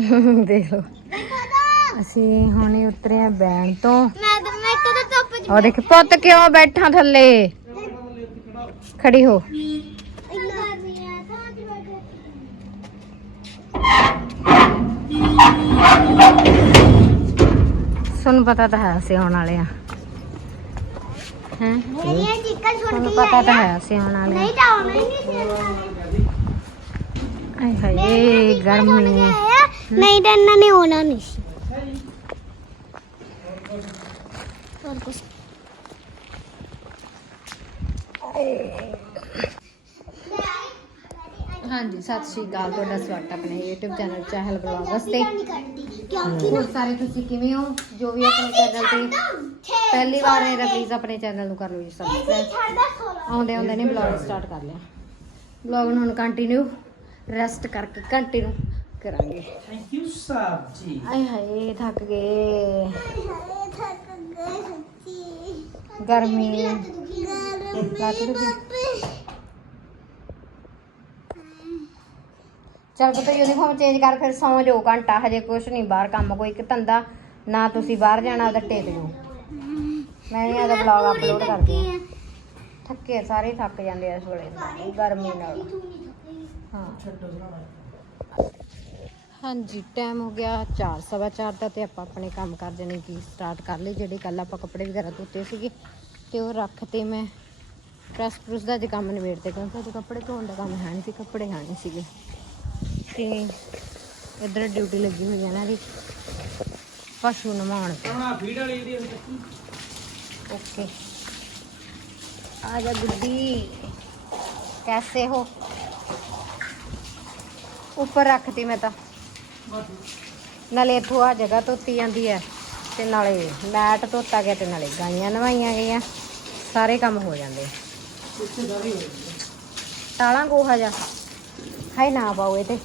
ਦੇਖ ਲਓ। ਅਸੀਂ ਹੁਣੇ ਉਤਰੇ ਆ ਬੈਣ ਤੋਂ। ਮੈਂ ਤਾਂ ਮੈਂ ਤਾਂ ਧੁੱਪ ਚ ਉਹ ਦੇਖ ਪੁੱਤ ਕਿਉਂ ਬੈਠਾ ਥੱਲੇ? ਖੜੀ ਹੋ। ਤੁਹਾਨੂੰ ਪਤਾ ਤਾਂ ਹੈ ਅਸੀਂ ਆਉਣ ਵਾਲੇ ਆ। ਹੈ? ਮੇਰੀਆਂ ਚੀਕਾਂ ਸੁਣ ਤੁਹਾਨੂੰ ਕੇ ਪਤਾ ਤਾਂ ਹੈ ਅਸੀਂ ਆਉਣ ਵਾਲੇ ਨਹੀਂ ਤਾਂ ਆਉਣਾ ਹੀ ਨਹੀਂ ਸੀ ਆਏ ਹਾਏ ਗਰਮੀ। ਨਹੀਂ ਤਾਂ ਇਹਨਾਂ ਨੇ ਆਉਣਾ ਨਹੀਂ ਸੀ ਹੋਰ ਕੁਛ ਹਾਂਜੀ, ਸਤਿ ਸ਼੍ਰੀ ਅਕਾਲ। ਤੁਹਾਡਾ ਸਵਾਗਤ ਹੈ ਆਪਣੇ YouTube ਚੈਨਲ ਚਾਹਲ ਬਲੌਗਸ ਤੇ। ਕਿਉਂਕਿ ਹੋਰ ਸਾਰੇ ਤੁਸੀਂ ਕਿਵੇਂ ਹੋ? ਜੋ ਵੀ ਆਪਣੇ ਚੈਨਲ ਤੇ ਪਹਿਲੀ ਵਾਰ ਹੈ ਪਲੀਜ਼ ਆਪਣੇ ਚੈਨਲ ਨੂੰ ਕਰ ਲਓ ਜੀ ਸਬਸਕ੍ਰਾਈਬ ਆਉਂਦੇ ਆਉਂਦੇ ਨੇ ਬਲੌਗ ਸਟਾਰਟ ਕਰ ਲਿਆ। ਬਲੌਗ ਨੂੰ ਹੁਣ ਕੰਟੀਨਿਊ ਰੈਸਟ ਕਰਕੇ ਘੰਟੇ ਨੂੰ ਕਰਾਂਗੇ। ਥੈਂਕ ਯੂ ਸਾਹਿਬ ਜੀ ਆਏ ਹਾਏ ਥੱਕ ਗਏ। ਹਰੇ ਥੱਕ ਗਏ ਸੱਚੀ ਗਰਮੀ। ਗਰਮੀ ਲੱਤ ਦੁਖੀ। ਚੱਲ ਪਤਾ ਯੂਨੀਫਾਰਮ ਚੇਂਜ ਕਰ ਫਿਰ ਸੌਂ ਜਾਓ ਘੰਟਾ ਹਜੇ ਕੁਛ ਨਹੀਂ ਬਾਹਰ ਕੰਮ ਕੋਈ ਇੱਕ ਧੰਦਾ ਨਾ ਤੁਸੀਂ ਬਾਹਰ ਜਾਣਾ ਉਹਦਾ ਟੇਕ ਜਾਓ। ਮੈਂ ਵੀ ਆਦਾ ਬਲੌਗ ਅਪਲੋਡ ਕਰਦੀ ਹਾਂ। ਥੱਕੇ ਸਾਰੇ ਥੱਕ ਜਾਂਦੇ ਆ ਇਸ ਵੇਲੇ। ਗਰਮੀ ਨਾਲ। ਹਾਂ। ਹਾਂਜੀ ਟਾਈਮ ਹੋ ਗਿਆ 4:15 ਦਾ ਤੇ ਆਪਾਂ ਆਪਣੇ ਕੰਮ ਕਰ ਜਾਣੇ ਕੀ ਸਟਾਰਟ ਕਰ ਲਈ, ਜਿਹੜੇ ਕੱਲ ਆਪਾਂ ਕੱਪੜੇ ਵਗੈਰਾ ਧੋਤੇ ਸੀਗੇ ਤੇ ਉਹ ਰੱਖ ਤੇ ਮੈਂ ਪ੍ਰੈਸ ਪ੍ਰੂਸ ਦਾ ਜੇ ਕੰਮ ਨਿਬੇੜ ਤੇ ਕਿਉਂਕਿ ਉਹ ਕੱਪੜੇ ਧੋਣ ਦਾ ਕੰਮ ਹੈ ਨਹੀਂ ਸੀ, ਕੱਪੜੇ ਹਾਣੇ ਸੀਗੇ। ਤੇ ਇਧਰ ਡਿਊਟੀ ਲੱਗੀ ਹੋਈ ਹੈ ਨਾ ਦੀ ਪਸ਼ੂ ਨਮਾਉਣ। ਹਾਂ ਫੀਡ ਵਾਲੀ ਦੀ ਓਕੇ ਆ ਜਾ ਗੁੱਡੀ, ਕੈਸੇ ਹੋ? ਉੱਪਰ ਰੱਖਤੀ ਮੈਂ ਤਾਂ। ਨਾਲੇ ਇੱਥੋਂ ਆ ਜਗ੍ਹਾ ਧੋਤੀ ਜਾਂਦੀ ਹੈ ਤੇ ਨਾਲੇ ਮੈਟ ਧੋਤਾ ਗਿਆ ਤੇ ਨਾਲੇ ਗਾਈਆਂ ਨਵਾਈਆਂ ਗਈਆਂ। ਸਾਰੇ ਕੰਮ ਹੋ ਜਾਂਦੇ ਤਾਲਾਂ ਗੋਹਾ ਜਾ। ਹਾਏ ਨਾ ਪਾਓ ਇਹ ਤੇ।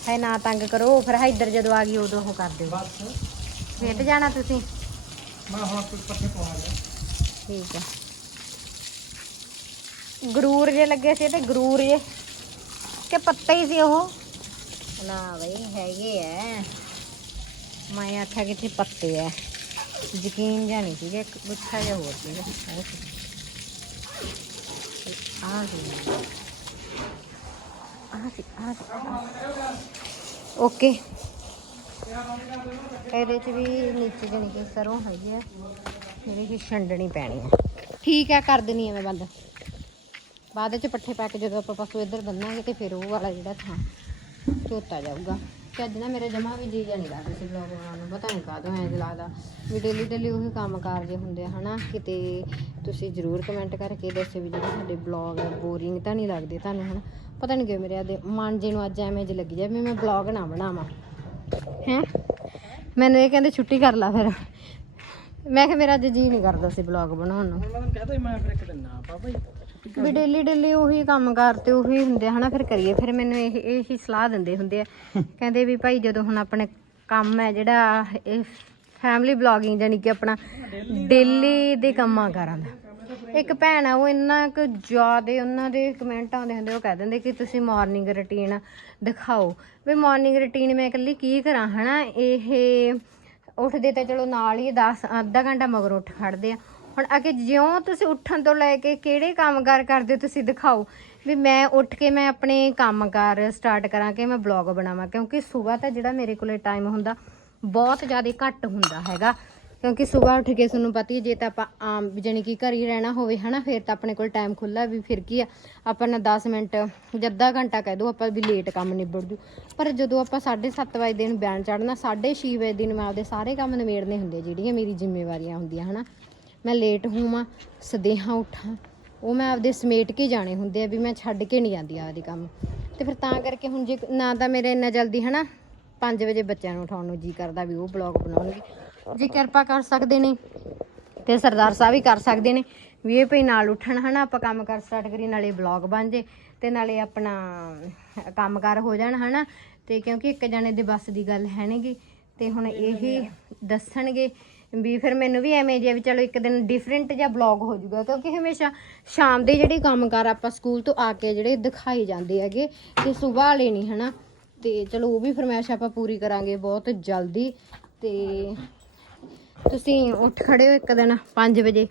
ਹਾਏ ਨਾ ਤੰਗ ਕਰੋ ਫਿਰ ਇੱਧਰ ਜਦੋਂ ਆ ਗਈ ਉਦੋਂ ਉਹ ਕਰ ਦਿਓ। ਬਸ। ਖੇਡ ਜਾਣਾ ਤੁਸੀਂ। ਮੈਂ ਹੁਣ ਕੁਝ ਪੱਠੇ ਪਵਾ ਲਿਆ। ਠੀਕ ਹੈ ਗਰੂਰ ਜੇ ਲੱਗੇ ਸੀ ਤੇ ਗਰੂਰ ਜੇ। ਕਿ ਪੱਤੇ ਹੀ ਸੀ ਉਹ। ਨਾ ਬਈ, ਹੈਗੇ ਐ। ਮੈਂ ਆਖਿਆ ਕਿ ਪੱਤੇ ਐ। ਯਕੀਨ ਜਾਂ ਨਹੀਂ ਸੀਗਾ ਗੁੱਛਾ ਜਿਹਾ ਹੋਰ ਸੀ। ਆਹ ਸੀ ਆਹ ਸੀ ਓਕੇ। ਇਹਦੇ ਚ ਵੀ ਨੀਚੇ ਜਣੀ ਕਿ ਸਰੋਂ ਹੈਗੀ ਆ ਇਹਦੇ ਚ ਛੰਡਣੀ ਪੈਣੀ ਆ ਠੀਕ ਆ ਕਰ ਦੇਣੀ ਆ ਮੈਂ ਬੰਦ। ਬਾਅਦ ਚ ਪੱਠੇ ਪਾ ਕੇ ਜਦੋਂ ਆਪਾਂ ਪਸ਼ੂ ਇੱਧਰ ਬੰਨਾਂਗੇ ਤੇ ਫਿਰ ਉਹ ਵਾਲਾ ਜਿਹੜਾ ਥਾਂ ਧੋਤਾ ਜਾਊਗਾ। ਤੇ ਅੱਜ ਨਾ ਮੇਰੇ ਜਮਾ ਵੀ ਜੀ ਜਾਂ ਨਹੀਂ ਲੱਗਦਾ ਸੀ ਬਲੌਗ ਬਣਾਉਣ ਨੂੰ, ਪਤਾ ਨਹੀਂ ਕਾਹਦੋਂ ਐਂ ਲੱਗਦਾ। ਵੀ ਡੇਲੀ ਡੇਲੀ ਉਹੀ ਕੰਮ ਕਾਰਜ ਹੁੰਦੇ ਆ, ਹਨਾ? ਕਿਤੇ ਤੁਸੀਂ ਜ਼ਰੂਰ ਕਮੈਂਟ ਕਰਕੇ ਦੱਸਿਓ ਵੀ ਜਿਹੜੇ ਸਾਡੇ ਬਲੌਗ ਆ ਬੋਰਿੰਗ ਤਾਂ ਨਹੀਂ ਲੱਗਦੇ ਤੁਹਾਨੂੰ, ਹਨਾ? ਪਤਾ ਨਹੀਂ ਕਿਉਂ ਮੇਰੇ ਆਦੇ ਮਨ ਜੇ ਨੂੰ ਅੱਜ ਐਵੇਂ ਜਿਹਾ ਲੱਗੀ ਜਾਵੇ ਮੈਂ ਬਲੌਗ ਨਾ ਬਣਾਵਾਂ। ਹੈ? ਮੈਨੂੰ ਇਹ ਕਹਿੰਦੇ ਛੁੱਟੀ ਕਰ ਲਾ ਫਿਰ। ਮੈਂ ਕਿਹਾ ਮੇਰਾ ਅੱਜ ਜੀ ਨਹੀਂ ਕਰਦਾ ਸੀ ਬਲੌਗ ਬਣਾਉਣ ਨੂੰ। ਮੈਂ ਤੁਹਾਨੂੰ ਮੈਂ ਫਿਰ ਇੱਕ ਦਿਨ ਨਾ ਪਾਪਾ ਜੀ ਵੀ ਡੇਲੀ ਡੇਲੀ ਉਹੀ ਕੰਮ ਕਰ ਤੇ ਉਹੀ ਹੁੰਦੇ ਆ, ਹਨਾ, ਫਿਰ ਕਰੀਏ, ਫਿਰ ਮੈਨੂੰ ਇਹ, ਇਹੀ ਸਲਾਹ ਦਿੰਦੇ ਹੁੰਦੇ ਆ। ਕਹਿੰਦੇ ਵੀ ਭਾਈ ਜਦੋਂ ਹੁਣ ਆਪਣੇ ਕੰਮ ਹੈ ਜਿਹੜਾ, ਇਹ ਫੈਮਿਲੀ ਬਲੌਗਿੰਗ ਜਾਨੀ ਕਿ ਆਪਣਾ ਡੇਲੀ ਦੇ ਕੰਮਾਂ ਕਾਰਾਂ ਦਾ। ਇੱਕ ਭੈਣ ਆ, ਉਹ ਇੰਨਾ ਕੁ ਜ਼ਿਆਦੇ ਉਹਨਾਂ ਦੇ ਕਮੈਂਟ ਆਉਂਦੇ ਹੁੰਦੇ, ਉਹ ਕਹਿ ਦਿੰਦੇ ਕਿ ਤੁਸੀਂ ਮਾਰਨਿੰਗ ਰੁਟੀਨ ਦਿਖਾਓ। ਵੀ ਮਾਰਨਿੰਗ ਰੁਟੀਨ ਮੈਂ ਇਕੱਲੀ ਕੀ ਕਰਾਂ, ਹਨਾ, ਇਹ ਉੱਠਦੇ ਤਾਂ ਚਲੋ ਨਾਲ ਹੀ 10 ਅੱਧਾ ਘੰਟਾ ਮਗਰ ਉੱਠ ਖੜਦੇ ਆ। ਹੁਣ ਅਗੇ ਜਿਉਂ ਤੁਸੀਂ ਉੱਠਣ ਤੋਂ ਲੈ ਕੇ ਕਿਹੜੇ ਕੰਮਕਾਰ ਕਰਦੇ ਹੋ ਤੁਸੀਂ ਦਿਖਾਓ। ਵੀ ਮੈਂ ਉੱਠ ਕੇ ਮੈਂ ਆਪਣੇ ਕੰਮਕਾਰ ਸਟਾਰਟ ਕਰਾਂ ਕਿ ਮੈਂ ਬਲੌਗ ਬਣਾਵਾਂ ਕਿਉਂਕਿ ਸਵੇਰ ਤਾਂ ਜਿਹੜਾ ਮੇਰੇ ਕੋਲੇ ਟਾਈਮ ਹੁੰਦਾ ਬਹੁਤ ਜ਼ਿਆਦਾ ਘੱਟ ਹੁੰਦਾ ਹੈਗਾ। ਕਿਉਂਕਿ ਸਵੇਰ ਉੱਠ ਕੇ ਤੁਹਾਨੂੰ ਪਤਾ ਹੀ ਹੈ, ਜੇ ਤਾਂ ਆਪਾਂ ਆਮ ਜਾਣੀ ਕਿ ਘਰ ਹੀ ਰਹਿਣਾ ਹੋਵੇ ਹਨਾ ਫਿਰ ਤਾਂ ਆਪਣੇ ਕੋਲ ਟਾਈਮ ਖੁੱਲਾ ਵੀ ਫਿਰ ਕੀ ਆ ਆਪਾਂ ਨਾ 10 ਮਿੰਟ ਜਾਂ ਅੱਧਾ ਘੰਟਾ ਕਹਿ ਦੋ ਆਪਾਂ ਵੀ ਲੇਟ ਕੰਮ ਨਿਬੜ ਜੂ। ਪਰ ਜਦੋਂ ਆਪਾਂ 7:30 ਵਜੇ ਦਿਨ ਬਿਆਨ ਚੜਨਾ 6:30 ਵਜੇ ਦਿਨ ਮੈਂ ਆਪਦੇ ਸਾਰੇ ਕੰਮ ਨਿਬੇੜਨੇ ਹੁੰਦੇ ਜਿਹੜੀਆਂ ਮੇਰੀ ਜ਼ਿੰਮੇਵਾਰੀਆਂ ਹੁੰਦੀਆਂ ਹਨਾ। ਮੈਂ ਲੇਟ ਹੋਵਾਂ ਸਦੇਹਾਂ ਉੱਠਾਂ। ਉਹ ਮੈਂ ਆਪਦੇ ਸਮੇਟ ਕੇ ਜਾਣੇ ਹੁੰਦੇ ਆ ਵੀ ਮੈਂ ਛੱਡ ਕੇ ਨਹੀਂ ਜਾਂਦੀ ਆਪਦੇ ਕੰਮ। ਤੇ ਫਿਰ ਤਾਂ ਕਰਕੇ ਹੁਣ ਜੇ ਨਾ ਤਾਂ ਮੇਰੇ ਇੰਨਾ ਜਲਦੀ ਹਨਾ 5 ਵਜੇ ਬੱਚਿਆਂ ਨੂੰ ਉਠਾਉਣ ਨੂੰ ਜੀ ਕਰਦਾ ਵੀ ਉਹ ਬਲੌਗ ਬਣਾਉਣਗੇ। ਜੇ ਕਿਰਪਾ ਕਰ ਸਕਦੇ ਨੇ ਤੇ ਸਰਦਾਰ ਸਾਹਿਬ ਵੀ ਕਰ ਸਕਦੇ ਨੇ ਵੀ ਇਹ ਭਈ ਨਾਲ ਉੱਠਣ ਹਨਾ, ਆਪਾਂ ਕੰਮ ਕਰ ਸਟਾਰਟ ਕਰੀ ਨਾਲੇ ਬਲੌਗ ਬਣ ਜੇ ਤੇ ਨਾਲੇ ਆਪਣਾ ਕੰਮਕਾਰ ਹੋ ਜਾਣ ਹਨਾ। ਤੇ ਕਿਉਂਕਿ ਇੱਕ ਜਣੇ ਦੇ ਬਸ ਦੀ ਗੱਲ ਹੈ ਨਹੀਂਗੀ ਤੇ ਹੁਣ ਇਹ ਦੱਸਣਗੇ ਵੀ ਫਿਰ ਮੈਨੂੰ ਵੀ ਐਵੇਂ ਜੇ ਵੀ ਚਲੋ ਇੱਕ ਦਿਨ ਡਿਫਰੈਂਟ ਜਿਹਾ ਬਲੌਗ ਹੋ ਜਾਊਗਾ, ਕਿਉਂਕਿ ਹਮੇਸ਼ਾ ਸ਼ਾਮ ਦੇ ਜਿਹੜੇ ਕੰਮਕਾਰ ਆਪਾਂ ਸਕੂਲ ਤੋਂ ਆ ਕੇ ਜਿਹੜੇ ਦਿਖਾਈ ਜਾਂਦੇ ਹੈਗੇ ਤੇ ਸਵੇਰ ਵਾਲੇ ਨਹੀਂ ਹਨਾ? ਤੇ ਚਲੋ ਉਹ ਵੀ ਫਰਮਾਇਸ਼ ਆਪਾਂ ਪੂਰੀ ਕਰਾਂਗੇ ਬਹੁਤ ਜਲਦੀ। ਤੇ ਤੁਸੀਂ ਉੱਠ ਖੜੇ ਹੋ ਇੱਕ ਦਿਨ 5 ਵਜੇ?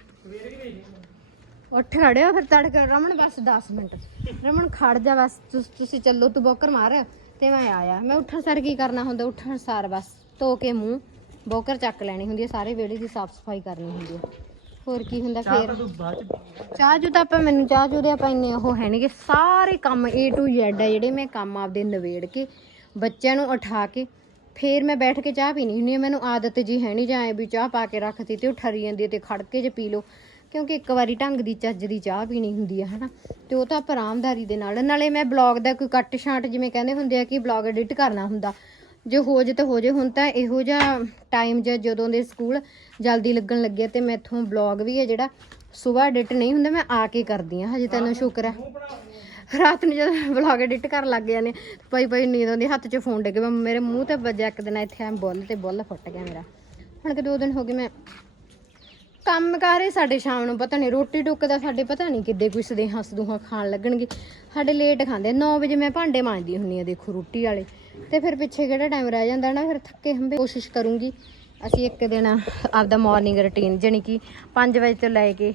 ਉੱਠ ਖੜੇ ਹੋ ਫਿਰ ਤੜਕੇ, ਰਮਨ ਬਸ 10 ਮਿੰਟ। ਰਮਨ ਖੜ ਜਾ ਬਸ, ਤੁਸ- ਤੁਸੀਂ ਚੱਲੋ ਤੂੰ ਬੋਕਰ ਮਾਰ। ਤੇ ਮੈਂ ਆਇਆ, ਮੈਂ ਉੱਠਣ ਸਰ ਕੀ ਕਰਨਾ ਹੁੰਦਾ? ਉੱਠਣ ਸਾਰ ਬਸ, ਧੋ ਕੇ ਮੂੰਹ। ਬੋਕਰ ਚੱਕ ਲੈਣੀ ਹੁੰਦੀ ਹੈ ਸਾਰੇ ਵਿਹੜੇ ਦੀ ਸਾਫ਼ ਸਫ਼ਾਈ ਕਰਨੀ ਹੁੰਦੀ ਹੈ। ਹੋਰ ਕੀ ਹੁੰਦਾ ਚਾਹ ਫੇਰ? ਤਾਂ ਤੂੰ ਬਾਅਦ ਚ ਪੀ। ਚਾਹ ਜੂ ਤਾਂ ਆਪਾਂ ਮੈਨੂੰ ਚਾਹ ਜੂ ਦੇ ਆਪਾਂ ਇੰਨੇ ਉਹ ਹੈ ਨਹੀਂਗੇ ਸਾਰੇ ਕੰਮ A to Z ਆ ਜਿਹੜੇ ਮੈਂ ਕੰਮ ਆਪਦੇ ਨਵੇੜ ਕੇ ਬੱਚਿਆਂ ਨੂੰ ਉਠਾ ਕੇ ਫੇਰ ਮੈਂ ਬੈਠ ਕੇ ਚਾਹ ਪੀਣੀ ਹੁੰਦੀ ਹੈ। ਮੈਨੂੰ ਆਦਤ ਜੀ ਹੈ ਨਹੀਂ ਜਾਂ ਐਂ ਵੀ ਚਾਹ ਪਾ ਕੇ ਰੱਖਤੀ ਤੇ ਉਹ ਠਰੀ ਜਾਂਦੀ ਹੈ ਤੇ ਖੜ ਕੇ ਜੇ ਪੀ ਲਓ। ਕਿਉਂਕਿ ਇੱਕ ਵਾਰੀ ਢੰਗ ਦੀ ਚੱਜ ਦੀ ਚਾਹ ਪੀਣੀ ਹੁੰਦੀ ਹੈ ਹਨਾ। ਤੇ ਉਹ ਤਾਂ ਆਪਾਂ ਆਰਾਮਦਾਰੀ ਦੇ ਨਾਲ ਨਾਲੇ ਮੈਂ ਬਲੌਗ ਦਾ ਕੋਈ ਕੱਟ ਛਾਂਟ ਜਿਵੇਂ ਕਹਿੰਦੇ ਹੁੰਦੇ ਆ ਕਿ ਬਲੌਗ ਐਡਿਟ ਕਰਨਾ ਹੁੰਦਾ। ਜੇ ਹੋ ਜੇ ਤਾਂ ਹੋ ਜੇ। ਹੁਣ ਤਾਂ ਇਹੋ ਜਿਹਾ ਟਾਈਮ ਜਾਂ ਜਦੋਂ ਦੇ ਸਕੂਲ ਜਲਦੀ ਲੱਗਣ ਲੱਗਿਆ ਤੇ ਮੈਥੋਂ ਬਲੌਗ ਵੀ ਹੈ ਜਿਹੜਾ ਸਵੇਰ ਐਡਿਟ ਨਹੀਂ ਹੁੰਦਾ, ਮੈਂ ਆ ਕੇ ਕਰਦੀ ਆ ਹਜੇ ਤੈਨੂੰ ਸ਼ੁਕਰ ਹੈ। ਰਾਤ ਨੂੰ ਜਦੋਂ ਬਲੌਗ ਐਡਿਟ ਕਰਨ ਲੱਗ ਜਾਂਦੇ ਪਈ ਪਈ ਨੀਂਦ ਆਉਂਦੀ, ਹੱਥ 'ਚ ਫੋਨ ਡਿੱਗ ਪਿਆ। ਮੇਰੇ ਮੂੰਹ ਤੇ ਵੱਜਿਆ ਇੱਕ ਦਿਨ, ਇੱਥੇ ਐ ਬੁੱਲ ਤੇ ਬੁੱਲ ਫੁੱਟ ਗਿਆ ਮੇਰਾ। ਹੁਣ ਕਿ ਦੋ ਦਿਨ ਹੋ ਗਏ ਮੈਂ ਕੰਮ ਕਰੇ ਸਾਡੇ ਸ਼ਾਮ ਨੂੰ, ਪਤਾ ਨਹੀਂ ਰੋਟੀ ਟੁੱਕ ਦਾ ਸਾਡੇ, ਪਤਾ ਨਹੀਂ ਕਿੱਦੇ ਕੋਈ ਸਦੇਹਾਂ ਸਦੂਹਾਂ ਖਾਣ ਲੱਗਣਗੇ। ਸਾਡੇ ਲੇਟ ਖਾਂਦੇ 9 ਵਜੇ ਮੈਂ ਭਾਂਡੇ ਮਾਂਜਦੀ ਹੁੰਨੀ ਆ ਦੇਖੋ ਰੋਟੀ ਵਾਲੇ। ਤੇ ਫਿਰ ਪਿੱਛੇ ਕਿਹੜਾ ਟਾਈਮ ਰਹਿ ਜਾਂਦਾ ਨਾ, ਫਿਰ ਥੱਕੇ ਹੰਬੇ ਕੋਸ਼ਿਸ਼ ਕਰੂੰਗੀ, ਅਸੀਂ ਇੱਕ ਦਿਨ ਆਪਦਾ ਮਾਰਨਿੰਗ ਰੁਟੀਨ ਜਾਣੀ ਕਿ 5 ਵਜੇ ਤੋਂ ਲੈ ਕੇ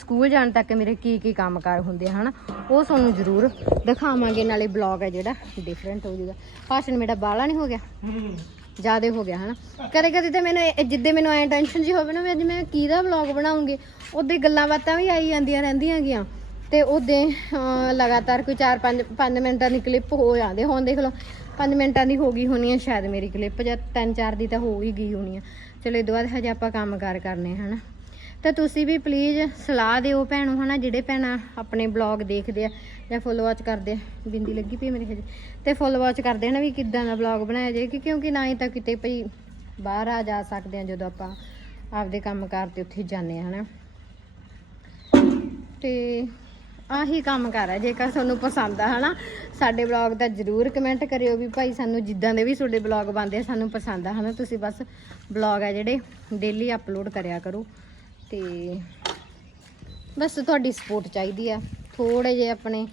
ਸਕੂਲ ਜਾਣ ਤੱਕ ਮੇਰੇ ਕੀ ਕੀ ਕੰਮਕਾਰ ਹੁੰਦੇ ਆ, ਹਨਾ? ਉਹ ਤੁਹਾਨੂੰ ਜ਼ਰੂਰ ਦਿਖਾਵਾਂਗੇ, ਨਾਲੇ ਬਲੌਗ ਹੈ ਜਿਹੜਾ ਡਿਫਰੈਂਟ ਹੋ ਜਾਊਗਾ। ਭਾਸ਼ਣ ਮੇਰਾ ਬਾਲਾ ਨਹੀਂ ਹੋ ਗਿਆ। ਹੂੰ ਜਿਆਦੇ ਹੋ ਗਿਆ, ਹਨਾ? ਕਦੇ ਕਦੇ ਤਾਂ ਮੈਨੂੰ ਇਹ- ਜਿੱਦੇ ਮੈਨੂੰ ਐ ਟੈਨਸ਼ਨ ਜੀ ਹੋਵੇ ਨਾ, ਵੀ ਅੱਜ ਮੈਂ ਕਿਹਦਾ ਵਲੌਗ ਬਣਾਉਂਗੀ? ਉਹਦੇ ਗੱਲਾਂ ਬਾਤਾਂ ਵੀ ਆਈ ਜਾਂਦੀਆਂ ਰਹਿੰਦੀਆਂ ਗੀਆਂ। ਤੇ ਉਹਦੇ ਲਗਾਤਾਰ ਕੋਈ 4-5 5 ਮਿੰਟਾਂ ਦੀ ਕਲਿੱਪ ਹੋ ਜਾਂਦੇ ਹੁਣ, ਦੇਖ ਲਓ। 5 ਮਿੰਟਾਂ ਦੀ ਹੋ ਗਈ ਹੋਣੀ ਆ ਸ਼ਾਇਦ ਮੇਰੀ ਕਲਿੱਪ ਜਾਂ 3-4 ਦੀ ਤਾਂ ਹੋ ਹੀ ਗਈ ਹੋਣੀ ਆ। ਚਲੋ ਇਹ ਤੋਂ ਬਾਅਦ ਹਜੇ ਆਪਾਂ ਕੰਮਕਾਰ ਕਰਨੇ ਹਨਾ। ਤਾਂ ਤੁਸੀਂ ਵੀ ਪਲੀਜ਼ ਸਲਾਹ ਦਿਓ ਭੈਣੋ, ਹਨਾ, ਜਿਹੜੇ ਭੈਣਾਂ ਆਪਣੇ ਬਲੌਗ ਦੇਖਦੇ ਆ, ਜਾਂ ਫੁੱਲ ਵਾਚ ਕਰਦੇ ਆ। ਬਿੰਦੀ ਲੱਗੀ ਪਈ ਆ ਮੇਰੀ ਹਜੇ। ਤੇ ਫੁੱਲ ਵਾਚ ਕਰਦੇ ਆ ਨਾ ਵੀ ਕਿੱਦਾਂ ਦਾ ਬਲੌਗ ਬਣਾਇਆ ਜਾਏ, ਕਿ ਕਿਉਂਕਿ ਨਾ ਹੀ ਤਾਂ ਕਿਤੇ ਭਈ ਬਾਹਰ ਆ ਜਾ ਸਕਦੇ ਆ ਜਦੋਂ ਆਪਾਂ ਆਪਦੇ ਕੰਮਕਾਰ ਤੇ ਉੱਥੇ ਜਾਂਦੇ ਆ, ਹਨਾ। ਤੇ ਆਹੀ ਕੰਮ ਕਰ ਹੈ ਜੇਕਰ ਤੁਹਾਨੂੰ ਪਸੰਦ ਆ, ਹਨਾ? ਸਾਡੇ ਬਲੌਗ ਦਾ ਜਰੂਰ ਕਮੈਂਟ ਕਰਿਓ ਵੀ ਭਾਈ ਸਾਨੂੰ ਜਿੱਦਾਂ ਦੇ ਵੀ ਤੁਹਾਡੇ ਬਲੌਗ ਬਣਦੇ ਆ, ਸਾਨੂੰ ਪਸੰਦ ਆ, ਹਨਾ? ਤੁਸੀਂ ਬਸ ਬਲੌਗ ਆ ਜਿਹੜੇ ਡੇਲੀ ਅਪਲੋਡ ਕਰਿਆ ਕਰੋ। ਤੇ ਬਸ ਤੁਹਾਡੀ ਸਪੋਰਟ ਚਾਹੀਦੀ ਆ। ਥੋੜੇ ਜਿਹੇ ਆਪਣੇ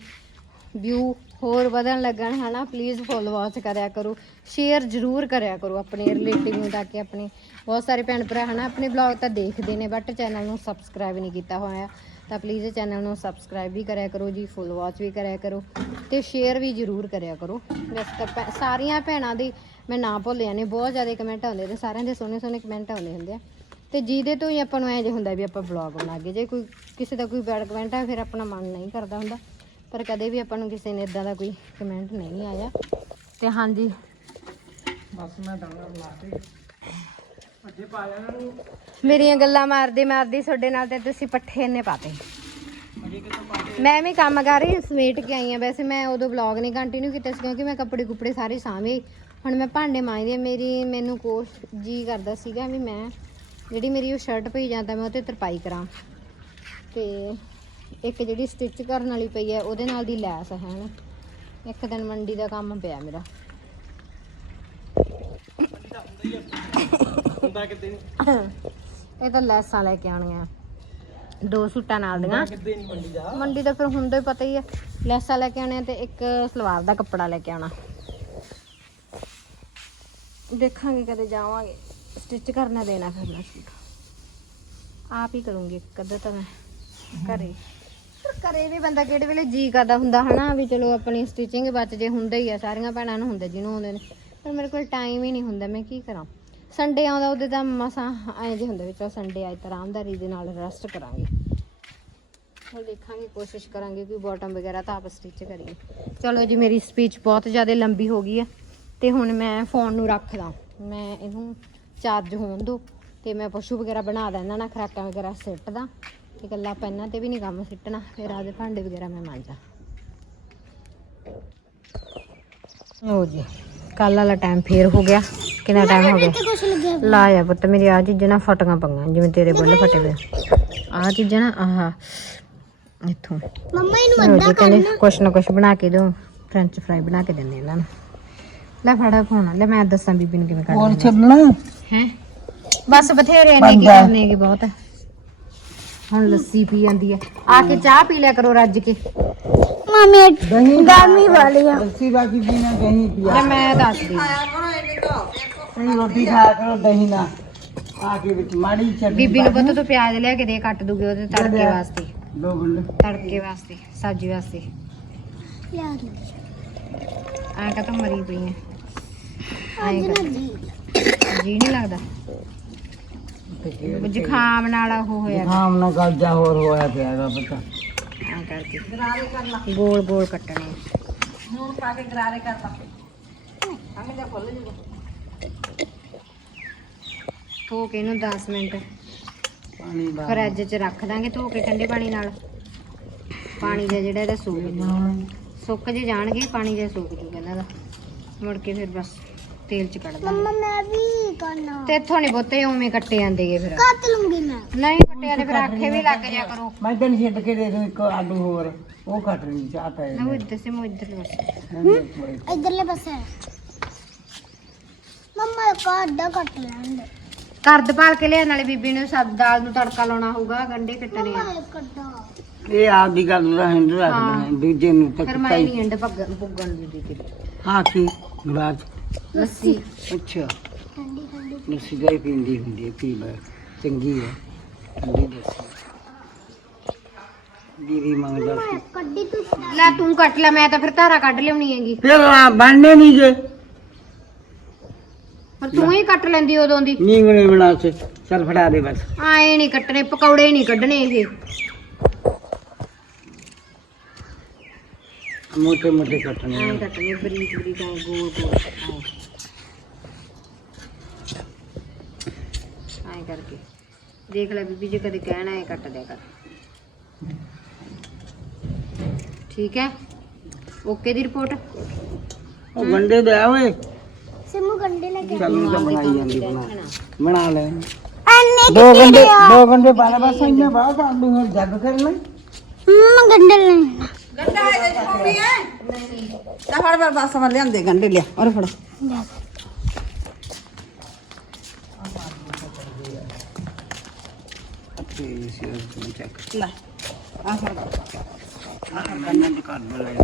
ਵਿਊ ਹੋਰ ਵਧਣ ਲੱਗਣ, ਹਨਾ? ਪਲੀਜ਼ ਫੋਲੋ ਵਾਚ ਕਰਿਆ ਕਰੋ। ਸ਼ੇਅਰ ਜ਼ਰੂਰ ਕਰਿਆ ਕਰੋ ਆਪਣੇ ਰਿਲੇਟਿਵ ਨੂੰ, ਤਾਂ ਕਿ ਆਪਣੇ ਬਹੁਤ ਸਾਰੇ ਭੈਣ ਭਰਾ, ਹਨਾ? ਆਪਣੇ ਬਲੌਗ ਤਾਂ ਦੇਖਦੇ ਨੇ ਬਟ ਚੈਨਲ ਨੂੰ ਸਬਸਕ੍ਰਾਈਬ ਨਹੀਂ ਕੀਤਾ ਹੋਇਆ। ਤਾਂ ਪਲੀਜ਼ ਚੈਨਲ ਨੂੰ ਸਬਸਕ੍ਰਾਈਬ ਵੀ ਕਰਿਆ ਕਰੋ ਜੀ ਫੁੱਲ ਵਾਚ ਵੀ ਕਰਿਆ ਕਰੋ ਤੇ ਸ਼ੇਅਰ ਵੀ ਜ਼ਰੂਰ ਕਰਿਆ ਕਰੋ। ਵੈਸੇ ਤਾਂ ਸਾਰੀਆਂ ਭੈਣਾਂ ਦੀ ਮੈਂ ਨਾ ਭੁੱਲਿਆ ਨੇ, ਬਹੁਤ ਜ਼ਿਆਦਾ ਕਮੈਂਟ ਆਉਂਦੇ ਤੇ ਸਾਰਿਆਂ ਦੇ ਸੋਹਣੇ ਸੋਹਣੇ ਕਮੈਂਟ ਆਉਂਦੇ ਹੁੰਦੇ ਆ। ਤੇ ਜਿਹਦੇ ਤੋਂ ਹੀ ਆਪਾਂ ਨੂੰ ਐਂ ਜੇ ਹੁੰਦਾ ਵੀ ਆਪਾਂ ਬਲੌਗ ਬਣਾਗੇ ਜੇ ਕੋਈ ਕਿਸੇ ਦਾ ਕੋਈ ਬੈਡ ਕਮੈਂਟ ਆ, ਫਿਰ ਆਪਣਾ ਮਨ ਨਹੀਂ ਕਰਦਾ ਹੁੰਦਾ। ਪਰ ਕਦੇ ਵੀ ਆਪਾਂ ਨੂੰ ਕਿਸੇ ਨੇ ਇਦਾਂ ਦਾ ਕੋਈ ਕਮੈਂਟ ਨਹੀਂ ਆਇਆ। ਤੇ ਹਾਂਜੀ। ਬਸ ਮੈਂ ਦਾਣਾ ਲਾ ਕੇ ਅੱਗੇ ਪਾ ਜਾਣਾ ਨੂੰ? ਮੇਰੀਆਂ ਗੱਲਾਂ ਮਾਰਦੇ ਮਾਰਦੇ ਤੁਹਾਡੇ ਨਾਲ ਤੇ ਤੁਸੀਂ ਪੱਠੇ ਇੰਨੇ ਪਾਤੇ। ਅੱਗੇ ਕਿਤੇ ਪਾ ਕੇ ਮੈਂ ਵੀ ਕੰਮ ਕਰ ਰਹੀ ਹਾਂ, ਸਮੇਟ ਕੇ ਆਈ ਆ ਵੈਸੇ ਮੈਂ ਉਦੋਂ ਵਲੌਗ ਨਹੀਂ ਕੰਟੀਨਿਊ ਕੀਤਾ ਸੀ ਕਿਉਂਕਿ ਮੈਂ ਕੱਪੜੇ ਕੁਪੜੇ ਸਾਰੇ ਸਾਂਭੇ। ਹੁਣ ਮੈਂ ਭਾਂਡੇ ਮਾਂਜਦੀ ਹਾਂ। ਮੇਰੀ ਮੈਨੂੰ ਕੋਸ਼ ਜੀ ਕਰਦਾ ਸੀਗਾ ਵੀ ਮੈਂ ਜਿਹੜੀ ਮੇਰੀ ਉਹ ਸ਼ਰਟ ਪਈ ਜਾਂਦਾ ਮੈਂ ਉਹ ਤੇ ਤਰਪਾਈ ਕਰਾਂ। ਤੇ ਇੱਕ ਜਿਹੜੀ ਸਟਿਚ ਕਰਨ ਵਾਲੀ ਪਈ ਹੈ ਉਹਦੇ ਨਾਲ ਦੀ ਲੈਸ ਹੈ ਨਾ। ਇੱਕ ਦਿਨ ਮੰਡੀ ਦਾ ਕੰਮ ਪਿਆ ਮੇਰਾ। ਹੁੰਦਾ ਕਿਤੇ ਨਹੀਂ ਇਹ ਤਾਂ ਲੈਸਾਂ ਲੈ ਕੇ ਆਉਣੀਆਂ। ਦੋ ਸੂਟਾਂ ਨਾਲ ਦੀਆਂ। ਕਿਤੇ ਨਹੀਂ ਮੰਡੀ ਦਾ। ਮੰਡੀ ਦਾ ਫਿਰ ਹੁੰਦਾ ਹੀ ਪਤਾ ਹੀ ਆ। ਲੈਸਾਂ ਲੈ ਕੇ ਆਉਣੇ ਤੇ ਇੱਕ ਸਲਵਾਰ ਦਾ ਕੱਪੜਾ ਲੈ ਕੇ ਆਉਣਾ। ਦੇਖਾਂਗੇ ਕਦੇ ਜਾਵਾਂਗੇ। ਸਟਿਚ ਕਰਨਾ ਦੇਣਾ ਫਿਰ ਮੈਂ ਸੂਟ। ਆਪ ਹੀ ਕਰੂੰਗੀ ਕਦੇ ਤਾਂ ਮੈਂ। ਘਰੇ। ਪਰ ਘਰੇ ਵੀ ਬੰਦਾ ਕਿਹੜੇ ਵੇਲੇ ਜੀ ਕਰਦਾ ਹੁੰਦਾ ਹਨਾ ਵੀ ਚਲੋ ਆਪਣੀ ਸਟਿਚਿੰਗ ਬਚ ਜੇ ਹੁੰਦਾ ਹੀ ਆ। ਸਾਰੀਆਂ ਭੈਣਾਂ ਨੂੰ ਹੁੰਦਾ ਜਿਹਨੂੰ ਆਉਂਦੇ ਨੇ। ਪਰ ਮੇਰੇ ਕੋਲ ਟਾਈਮ ਹੀ ਨਹੀਂ ਹੁੰਦਾ। ਮੈਂ ਕੀ ਕਰਾਂ? ਸੰਡੇ ਆਉਂਦਾ, ਉਹਦੇ ਤਾਂ ਮਸਾਂ ਐਂ ਜੇ ਹੁੰਦਾ ਵੀ ਚਲੋ ਸੰਡੇ ਆਏ ਤਾਂ ਆਰਾਮਦਾਰੀ ਦੇ ਨਾਲ ਰੈਸਟ ਕਰਾਂਗੇ। ਹੁਣ ਦੇਖਾਂਗੇ, ਕੋਸ਼ਿਸ਼ ਕਰਾਂਗੇ ਕਿ ਬਾਟਮ ਵਗੈਰਾ ਤਾਂ ਆਪ ਸਟਿਚ ਕਰੀਏ। ਚਲੋ ਜੀ, ਮੇਰੀ ਸਪੀਚ ਬਹੁਤ ਜ਼ਿਆਦਾ ਲੰਬੀ ਹੋ ਗਈ ਹੈ, ਤੇ ਹੁਣ ਮੈਂ ਫੋਨ ਨੂੰ ਰੱਖਦਾ। ਮੈਂ ਇਹਨੂੰ ਚਾਰਜ ਹੋਣ ਦੋ, ਤੇ ਮੈਂ ਪਸ਼ੂ ਵਗੈਰਾ ਬਣਾ ਦਾਂ ਇਹਨਾਂ ਨਾਲ ਖਰਾਕਾਂ ਵਗੈਰਾ ਸਿੱਟ ਦਾਂ ਤੇ ਗੱਲਾਂ ਪੈਨਾਂ ਤੇ ਵੀ ਨਹੀਂ ਕੰਮ ਸਿੱਟਣਾ, ਫਿਰ ਆਦੇ ਭਾਂਡੇ ਵਗੈਰਾ ਮੈਂ ਮਾਂਜਾਂ। ਹੋ ਜੀ ਕੱਲ ਵਾਲਾ ਟਾਈਮ ਫੇਰ ਹੋ ਗਿਆ। ਕਿੰਨਾ ਟਾਈਮ ਹੋ ਗਿਆ? ਕੁਛ ਲੱਗਿਆ ਲਾ ਜਾ ਪੁੱਤ ਮੇਰੀ ਆ ਚੀਜ਼ਾਂ ਨਾ ਫਟੀਆਂ ਪੰਗਾਂ ਜਿਵੇਂ ਤੇਰੇ ਬੁੱਲ ਫਟੇ ਪਏ। ਆ ਚੀਜ਼ਾਂ ਨਾ ਆਹ ਇੱਥੋਂ। ਮੰਮਾ ਇਹਨੂੰ ਜੀ ਕਹਿੰਦੇ ਕੁਛ ਨਾ ਕੁਛ ਬਣਾ ਕੇ ਦਿਓ ਫ੍ਰੈਂਚ ਫਰਾਈ ਬਣਾ ਕੇ ਦਿੰਦੇ ਇਹਨਾਂ ਨੂੰ। ਲੈ ਫੜਾ ਫੋਨ ਲੈ ਮੈਂ ਦੱਸਾਂ ਬੀਬੀ ਨੂੰ ਕਿਵੇਂ ਹੋਰ ਕਰਨਾ ਛੱਡਣਾ? ਹੈ? ਬਸ ਬਥੇਰੇ ਨੇ ਕੀ ਕਰਨੇ ਕਿ ਬਹੁਤ। ਹੈ ਹੁਣ ਲੱਸੀ ਪੀ ਜਾਂਦੀ ਹੈ ਆ ਕੇ ਚਾਹ ਪੀ ਲਿਆ ਕਰੋ ਰੱਜ ਕੇ। ਮਮੀ ਗਰਮੀ ਵਾਲੀ ਆ। ਲੱਸੀ ਬਾਕੀ ਪੀਣਾ ਦਹੀਂ ਪੀਆ। ਲੈ ਮੈਂ ਦੱਸਦੀ। ਤੁਸੀਂ ਰੋਟੀ ਖਾਇਆ ਕਰੋ ਦਹੀਂ ਨਾਲ ਆ ਕੇ ਵਿੱਚ ਮਾੜੀ ਚਟਨੀ ਬੀਬੀ ਨੂੰ ਪੁੱਤ ਤੂੰ ਪਿਆਜ਼ ਲਿਆ ਕੇ ਦੇ ਕੱਟ ਦੂਗੇ ਉਹਦੇ ਤੜਕੇ ਵਾਸਤੇ। ਦੋ ਗੁੰਡੇ ਤੜਕੇ ਵਾਸਤੇ ਸਬਜ਼ੀ ਵਾਸਤੇ। ਲਿਆ। ਦੋ ਐਂ ਕਾ ਮਰੀ ਪਈ ਨਾ ਜੀ। ਜੀ ਨਹੀਂ ਲੱਗਦਾ? ਜ਼ੁਕਾਮ ਨਾਲ ਉਹ ਹੋਇਆ ਖਾਮ ਨਾ ਕਬਜਾ ਹੋਰ ਹੋਇਆ ਪਿਆ ਦਾ ਪਤਾ। ਐਂ ਕਰਕੇ। ਗੋਲ ਗੋਲ ਕੱਟਣੇ। ਧੋ ਕੇ ਇਹਨੂੰ 10 ਮਿੰਟ ਪਾਣੀ ਦਾ ਫਰਿੱਜ 'ਚ ਰੱਖ ਦਾਂਗੇ ਧੋ ਕੇ ਠੰਡੇ ਪਾਣੀ ਨਾਲ। ਪਾਣੀ ਦਾ ਜਿਹੜਾ ਇਹਦਾ ਸੁੱਕ ਜੂ ਸੁੱਕ ਜੇ ਜਾਣਗੇ ਪਾਣੀ ਜੇ ਸੁੱਕ ਜੂ ਇਹਨਾਂ ਦਾ। ਮੁੜ ਕੇ ਫਿਰ ਬਸ ਤੇਲ 'ਚ ਕੱਢ ਦਾਂਗੇ। ਮੰਮਾ ਮੈਂ ਵੀ ਕਰਨਾ। ਤੇ ਇੱਥੋਂ ਨਹੀਂ ਬੋਤੇ ਉਵੇਂ ਕੱਟੇ ਜਾਂਦੇਗੇ ਫਿਰ। ਕੱਟ ਲੂੰਗੀ ਮੈਂ। ਨਹੀਂ ਕੱਟਿਆ ਤੇ ਫਿਰ ਆਖੇ ਵੀ ਲੱਗ ਜਾ ਕਰੋ। ਮੈਂ ਤੈਨੂੰ ਛੱਡ ਕੇ ਦੇ ਦੂੰ ਇੱਕ ਆਲੂ ਹੋਰ। ਉਹ ਕੱਟ ਲਈ ਚਾਹਤਾ ਹੈ ਨਾ ਉਹ ਇੱਧਰ ਸੇ ਮੋ ਇੱਧਰ ਬਸ ਇਧਰਲੇ ਪਾਸੇ। ਮੰਮਾ ਕਾਡਾ ਕੱਟ ਲੈਂਦੇ ਕਰਦ ਪਾਲ ਕੇ ਲਿਆ ਨਾਲੇ ਬੀਬੀ ਨੂੰ ਸਬ ਦਾਲ ਨੂੰ ਤੜਕਾ ਲਾਉਣਾ ਹੋਊਗਾ ਗੰਡੇ ਕੱਟਣੇ ਆ। ਮੰਮਾ ਕੱਡਾ ਇਹ ਆਪ ਦੀ ਗੱਲ ਰਹਿਣ ਰੱਖ ਹਾਂ। ਦੂਜੇ ਨੂੰ ਫਿਰ ਤੱਕ ਮੈਂ ਨਹੀਂ ਅੰਡ ਪੱਗਣ ਪੁੱਗਣ ਦੀ ਦਿੱਤੀ। ਹਾਂ ਕੀ? ਗਲਾਸ? ਲੱਸੀ। ਅੱਛਾ। ਠੰਡੀ ਠੰਡੀ। ਲੱਸੀ ਦਾ ਹੀ ਪੀਂਦੀ ਹੁੰਦੀ ਹੈ ਪੀ ਲੈ। ਚੰਗੀ ਹੈ। ਠੰਡੀ ਲੱਸੀ। ਦੀਦੀ ਮੰਗਦਾ ਸੀ। ਕੱਢੀ ਤੂੰ। ਲੈ ਤੂੰ ਕੱਟ ਲੈ ਮੈਂ ਤਾਂ ਫਿਰ ਧਾਰਾ ਕੱਢ ਲਿਆਉਣੀ ਹੈਗੀ। ਫਿਰ ਆ ਬਣਨੇ ਨਹੀਂ ਜੇ। ਪਰ ਤੂੰ ਹੀ ਕੱਟ ਲੈਂਦੀ ਉਦੋਂ ਦੀ। ਨੀਂਗਣੇ ਬਣਾ ਕੇ ਚੱਲ ਫੜਾ ਦੇ ਬਸ। ਆਏ ਨਹੀਂ ਕੱਟਣੇ ਪਕੌੜੇ ਨਹੀਂ ਕੱਢਣੇ ਇਹ। ਮੋਟੇ ਮੋਟੇ ਕੱਟਣੇ ਐਂ ਆ। ਕੱਟਣੇ ਬਰੀਕ ਬਰੀਕ ਐਂ ਗੋਲ ਗੋਲ ਐਂ ਐਂ ਕਰਕੇ। ਦੇਖ ਲੈ ਬੀਬੀ ਜੇ ਕਦੇ ਕਹਿਣਾ ਹੈ ਕੱਟ ਦਿਆ ਕਰ। ਠੀਕ ਹੈ? ਓਕੇ ਦੀ ਰਿਪੋਰਟ? ਉਹ ਗੰਡੇ ਦੇ ਆ ਓਏ ਸਿਮੂ ਗੰਡੇ ਲੈ ਕੇ ਚੱਲ ਤਾਂ ਬਣਾਈ ਜਾਂਦੀ ਬਣਾ। ਬਣਾ ਲੈ। ਅੰਨੇ ਦੋ ਗੰਡੇ ਦੋ ਗੰਡੇ ਪਾ ਲੈ ਬਸ ਇੰਨੇ ਬਾਅਦ ਆਲੂ ਹੋਰ ਜੱਗ ਕਰ ਲੈ। ਮੰਮਾ ਗੰਡੇ ਲੈ ਲੈ ਫੜ ਫੜ ਬਸ ਮੈਂ ਲਿਆਂਦੇ ਗੰਡੇ ਲਿਆ। ਔਰ ਫੜ। ਅੱਛੇ ਸੀ ਉਹ ਚੱਕ ਲੈ। ਆ ਫੜ। ਗੰਡੇ ਦੇ ਕੱਟ ਬਲੇ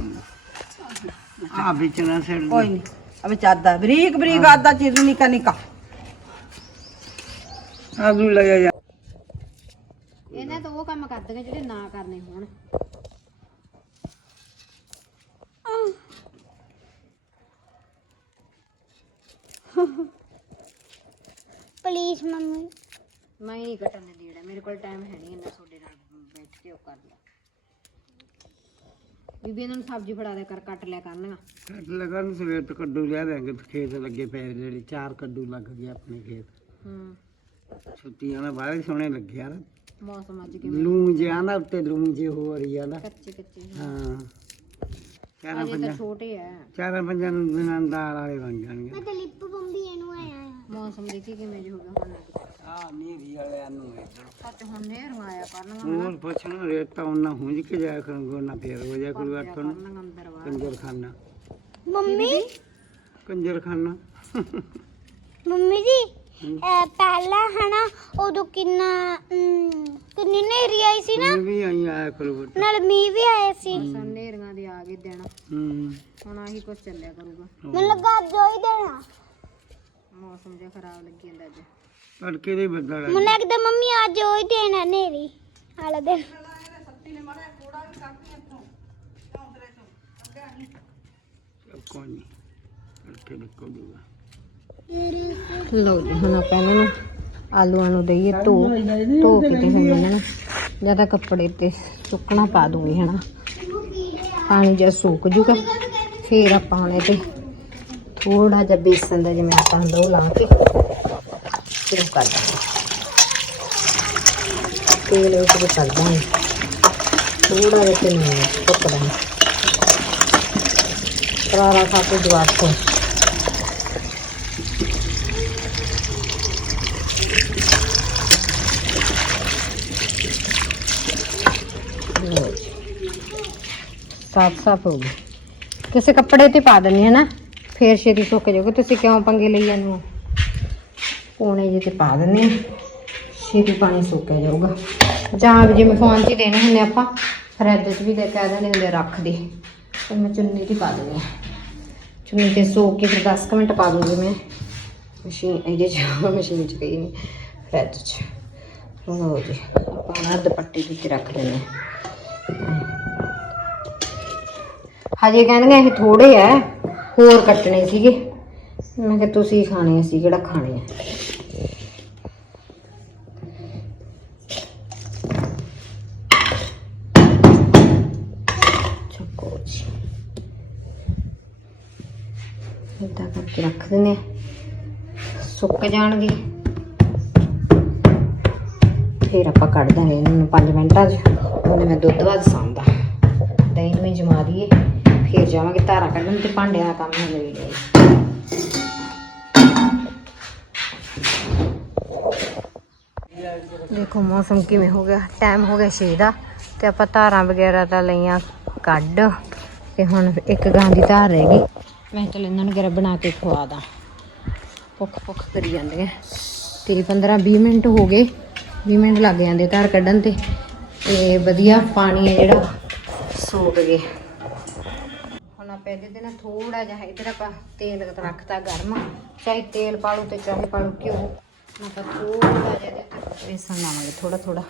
ਆ। ਵਿੱਚ ਨਾ ਸਿਰ ਕੋਈ ਨਹੀਂ ਅਬੇ ਚਾਦਾ ਬਰੀਕ ਬਰੀਕ ਆਦਾ ਚੀਜ਼ ਨਿਕਾ ਨਿਕਾ। ਆਲੂ ਲੈ ਜਾ ਇਹਨਾਂ ਤਾਂ ਉਹ ਕੰਮ ਕਰਦੀਆਂ ਜਿਹੜੇ ਨਾ ਕਰਨੇ ਹੋਣ। Please mummy. ਮੈਂ ਹੀ ਨਹੀਂ ਕੱਟਣ ਜਿਹੜਾ ਮੇਰੇ ਕੋਲ ਟਾਈਮ ਹੈ ਨਹੀਂ ਇੰਨਾ ਤੁਹਾਡੇ ਨਾਲ ਬੈਠ ਕੇ ਉਹ ਕਰ ਲਾ। ਬੀਬੀ ਇਹਨਾਂ ਨੂੰ ਸਬਜ਼ੀ ਫੜਾ ਦੇ ਕਰ ਕੱਟ ਲਿਆ ਕਰਨਗਾ ਕੱਟ ਲਗਾ ਨੂੰ ਸਵੇਰ ਤੋਂ ਕੱਦੂ ਲਿਆ ਦੇਂਗੇ ਖੇਤ ਲੱਗੇ ਪਏ ਜਿਹੜੇ ਚਾਰ ਕੱਦੂ ਲੱਗ ਗਏ ਆਪਣੇ ਖੇਤ। ਹੂੰ। ਛੁੱਟੀਆਂ ਨਾਲ ਬਾਹਰ ਸੋਹਣੇ ਲੱਗੇ ਯਾਰ ਮੌਸਮ ਅੱਜ ਕਿਵੇਂ? ਲੂੰ ਜਿਹਾ ਨਾ ਉੱਤੇ ਲੂੰ ਜੇ ਹੋ ਰਹੀ ਆ ਨਾ। ਕੱਚੇ ਕੱਚੇ। ਹਾਂ। ਚਾਰਾਂ ਅਜੇ ਤਾਂ ਪੰਜਾਂ ਛੋਟੇ ਆ। ਚਾਰਾਂ ਪੰਜਾਂ ਨੂੰ ਦਿਨਾਂ ਦਾਲ ਵਾਲੇ ਬਣ ਜਾਣਗੇ। ਮੈਂ ਤਾਂ ਲਿਪ ਬੰਬੀ ਇਹਨੂੰ ਆਇਆ ਆ। ਮੌਸਮ ਦੇਖੀ ਕਿਵੇਂ ਜਿਹਾ ਹੋ ਗਿਆ ਹੁਣ ਆ ਨੀਰੀ ਵਾਲਿਆਂ ਨੂੰ ਸੱਚ ਹੁਣ ਨੇਰ ਆਇਆ ਕਰਨਗਾ ਹੋਰ ਪੁੱਛਣਾ ਰੇਟ ਤਾਂ ਉਹਨਾਂ ਹੁੰਜ ਕੇ ਜਾਇਆ ਕਰਨਗੇ ਉਹਨਾਂ ਫੇਰ ਹੋ ਜਾ ਕੋਈ ਅੱਠ ਨੂੰ। ਕਰਨਗਾ ਅੰਦਰ ਬਾਹਰ ਕੰਜਰ ਖਾਨਾ ਮੰਮੀ? ਕੰਜਰ ਖਾਨਾ ਮੰਮੀ ਜੀ ਪਹਿਲਾਂ ਹਨਾ ਉਦੋਂ ਕਿੰਨਾ ਕਿੰਨੀ ਨੇਰੀ ਆਈ ਸੀ ਨਾ? ਹੁਣ ਵੀ ਆਈ ਆਇਆ ਕਰੋ ਨਾਲ ਮੀਂਹ ਵੀ ਆਇਆ ਸੀ। ਸਨ ਨੇਰੀਆਂ ਦੇ ਆ ਗਏ ਦਿਨ। ਹੂੰ। ਹੁਣ ਆਹੀ ਕੁਝ ਚੱਲਿਆ ਕਰੂਗਾ। ਮੈਨੂੰ ਲੱਗਾ ਅੱਜ ਹੀ ਦੇਣਾ ਮੌਸਮ ਜਿਹਾ ਖਰਾਬ ਲੱਗੀ ਜਾਂਦਾ ਅੱਜ। ਤੜਕੇ ਦੇ ਬੱਦਲ ਆ ਮੈਨੂੰ ਲੱਗਦਾ ਮੰਮੀ ਅੱਜ ਹੀ ਦੇਣਾ ਨੇਰੀ ਹਾਲੇ ਦਿਨ। ਕੋਈ ਨਹੀਂ ਤੜਕੇ ਨਿਕਲ ਜੂਗਾ। ਲੋ ਜੀ ਹੁਣ ਆਪਾਂ ਇਹਨਾਂ ਨੂੰ ਆਲੂਆਂ ਨੂੰ ਦਈਏ ਧੋ ਧੋ ਕੇ ਤੇ ਹੁਣ ਇਹਨਾਂ ਨੂੰ ਜਾਂ ਤਾਂ ਕੱਪੜੇ ਤੇ ਸੁੱਕਣਾ ਪਾ ਦੂੰਗੀ ਹਨਾ। ਪਾਣੀ ਜਿਹਾ ਸੁੱਕ ਜੂਗਾ ਫਿਰ ਆਪਾਂ ਹੁਣ ਇਹ ਤੇ ਥੋੜਾ ਜਿਹਾ ਬੇਸਨ ਦਾ ਜਿਵੇਂ ਆਪਾਂ ਲੋ ਲਾ ਕੇ। ਫਿਰ ਉਹ ਕਰ ਦਾਂਗੇ ਤੇਲ ਵਿੱਚ ਵੀ ਕਰ ਦਾਂਗੇ ਥੋੜਾ ਜਿਹਾ ਤੇ ਨਹੀਂ ਧੁੱਪ ਦਾਂਗੇ ਕਰਾਰਾ ਖਾ ਕੇ ਜਵਾਬ ਤੋਂ। ਸਾਫ਼ ਸਾਫ਼ ਹੋ ਗਈ ਕਿਸੇ ਕੱਪੜੇ ਤੇ ਪਾ ਦਿੰਦੇ ਹੈ ਨਾ, ਫੇਰ ਛੇਤੀ ਸੁੱਕ ਜਾਊਗਾ ਤੁਸੀਂ ਕਿਉਂ ਪੰਗੇ ਲਈ ਜਾਂਦੇ ਹੋ? ਪੌਣੇ ਜਿਹੇ ਤੇ ਪਾ ਦਿੰਦੇ ਹਾਂ। ਛੇਤੀ ਪਾਣੀ ਸੁੱਕਿਆ ਜਾਊਗਾ। ਜਾਂ ਵੀ ਜਿਵੇਂ ਫੋਨ 'ਚ ਹੀ ਦੇਣੇ ਹੁੰਦੇ ਆਪਾਂ ਫਰਿੱਜ 'ਚ ਵੀ ਦੇ ਕਹਿ ਦਿੰਦੇ ਹੁੰਦੇ ਰੱਖ ਦੇ। ਤੇ ਮੈਂ ਚੁੰਨੀ 'ਚ ਹੀ ਪਾ ਦਿੰਦੀ ਹਾਂ। ਚੁੰਨੀ ਤੇ ਸੋਕ ਕੇ ਫਿਰ 10 ਕੁ ਮਿੰਟ ਪਾ ਦੂੰਗੀ ਮੈਂ। ਮਸ਼ੀਨ, ਇਹਦੇ 'ਚ, ਮਸ਼ੀਨ 'ਚ ਗਈ ਨਹੀਂ ਫਰਿੱਜ 'ਚ। ਲਓ ਜੀ, ਆਪਾਂ ਨਾ ਦੁਪੱਟੇ ਦੇ ਰੱਖ ਲੈਂਦੇ ਹਾਂ। ਹਜੇ ਕਹਿੰਦੇ ਇਹ ਥੋੜੇ ਆ, ਹੋਰ ਕੱਟਣੇ ਸੀਗੇ। ਮੈਂ ਕਿਹਾ ਤੁਸੀਂ ਖਾਣੇ ਸੀ ਕਿਹੜਾ ਖਾਣੇ ਆ? ਇਦਾਂ ਕਰਕੇ ਰੱਖ ਦਿੰਦੇ ਆ। ਸੁੱਕ ਜਾਣਗੇ ਫਿਰ ਆਪਾਂ ਕੱਢ ਦਾਂਗੇ ਇਹਨਾਂ 5 ਮਿੰਟਾਂ 'ਚ ਉਹਨੇ ਮੈਂ ਦੁੱਧ ਬਾਅਦ ਸਾਂਦਾ ਦਹੀਂ ਨੂੰ ਵੀ ਜਮਾ ਦਈਏ ਫਿਰ ਜਾਵਾਂਗੇ ਧਾਰਾ ਕੱਢਣ ਤੇ ਭਾਂਡਿਆਂ ਦਾ ਕੰਮ ਹੋ ਜਾਏਗਾ ਦੇਖੋ ਮੌਸਮ ਕਿਵੇਂ ਹੋ ਗਿਆ ਟਾਈਮ ਹੋ ਗਿਆ 6 ਦਾ, ਤੇ ਆਪਾਂ ਧਾਰਾਂ ਵਗੈਰਾ ਤਾਂ ਲਈਆਂ ਕੱਢ, ਤੇ ਹੁਣ ਇੱਕ ਗਾਂ ਦੀ ਧਾਰ ਰਹਿ ਗਈ। ਮੈਂ ਚਲ ਇਹਨਾਂ ਨੂੰ ਗਰਾ ਬਣਾ ਕੇ ਖਵਾ ਦਾਂ। ਭੁੱਖ ਭੁੱਖ ਕਰੀ ਜਾਂਦੀਆਂ ਤੇ 15 20 ਮਿੰਟ ਹੋ ਗਏ 20 ਮਿੰਟ ਲੱਗ ਜਾਂਦੇ ਧਾਰ ਕੱਢਣ ਤੇ। ਤੇ ਵਧੀਆ ਪਾਣੀ ਹੈ ਜਿਹੜਾ, ਸੋਕ ਗਏ। ਆਪਾਂ ਇਹਦੇ ਤੇ ਨਾ ਥੋੜਾ ਜਿਹਾ ਇਧਰ ਆਪਾਂ ਤੇਲ ਰੱਖਤਾ ਗਰਮ। ਚਾਹੇ ਤੇਲ ਪਾ ਲਓ ਤੇ ਚਾਹੇ ਪਾ ਲਓ ਘਿਓ। ਹੁਣ ਆਪਾਂ ਥੋੜਾ ਜਿਹਾ ਇਹਦੇ ਤੇ ਬੇਸਣ ਲਾਵਾਂਗੇ ਥੋੜਾ ਥੋੜਾ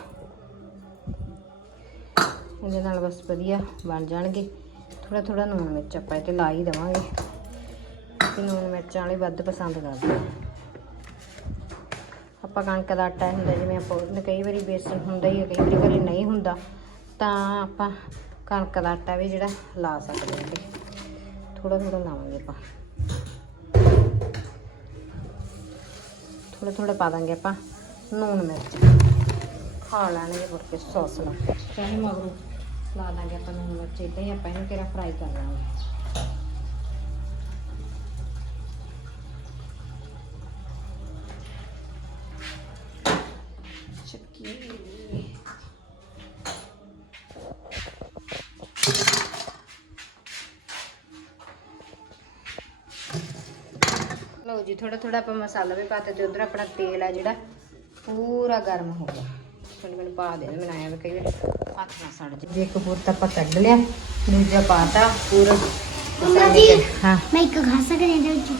ਇਹਦੇ ਨਾਲ ਬਸ ਵਧੀਆ ਬਣ ਜਾਣਗੇ। ਥੋੜਾ ਥੋੜਾ ਨੂਣ ਮਿਰਚ ਆਪਾਂ ਇਹ ਤੇ ਲਾ ਹੀ ਦੇਵਾਂਗੇ। ਕਿ ਨੂਣ ਮਿਰਚਾਂ ਵਾਲੇ ਵੱਧ ਪਸੰਦ ਕਰਦੇ ਆਪਾਂ ਕਣਕ ਦਾ ਆਟਾ ਹੁੰਦਾ, ਜਿਵੇਂ ਆਪਾਂ ਉਹਨੇ ਕਈ ਵਾਰੀ ਬੇਸਣ ਹੁੰਦਾ ਹੀ ਹੈ ਕਈ ਵਾਰੀ ਘਰੇ ਨਹੀਂ ਹੁੰਦਾ, ਤਾਂ ਆਪਾਂ ਕਣਕ ਦਾ ਆਟਾ ਵੀ ਜਿਹੜਾ ਲਾ ਸਕਦੇ ਹਾਂ ਥੋੜਾ ਥੋੜਾ ਲਾਵਾਂਗੇ ਆਪਾਂ ਥੋੜਾ ਥੋੜਾ ਪਾ ਦਾਂਗੇ ਆਪਾਂ ਨੂਣ ਮਿਰਚ ਖਾ ਲੈਣਗੇ ਮੁੜ ਕੇ ਸੌਸ ਨਾਲ ਚਾਹੇ ਮਗਰੋਂ ਲਾ ਦਾਂਗੇ ਆਪਾਂ ਨੂਣ ਮਿਰਚ ਇਦਾਂ ਹੀ ਆਪਾਂ ਇਹਨੂੰ ਕਿਹੜਾ ਫਰਾਈ ਕਰ ਲਾਂਗੇ ਥੋੜਾ ਥੋੜਾ ਆਪਾਂ ਮਸਾਲਾ ਵੀ ਪਾਤਾ ਤੇ ਉਧਰ ਆਪਣਾ ਤੇਲ ਆ ਜਿਹੜਾ ਪੂਰਾ ਗਰਮ ਹੋ ਗਿਆ। ਥੋੜੀ ਮੈਨੂੰ ਪਾ ਦੇ ਮੈਂ ਆਇਆ ਵੀ ਕਈ ਵਾਰ। ਹੱਥ ਨਾ ਸੜ ਜੇ। ਇੱਕ ਹੋਰ ਤਾਂ ਆਪਾਂ ਕੱਢ ਲਿਆ ਦੂਜਾ ਪਾਤਾ ਪੂਰਾ ਜੀ ਹਾਂ। ਮੈਂ ਇੱਕ ਖਾ ਸਕਦੀ ਇਹਦੇ ਵਿੱਚ।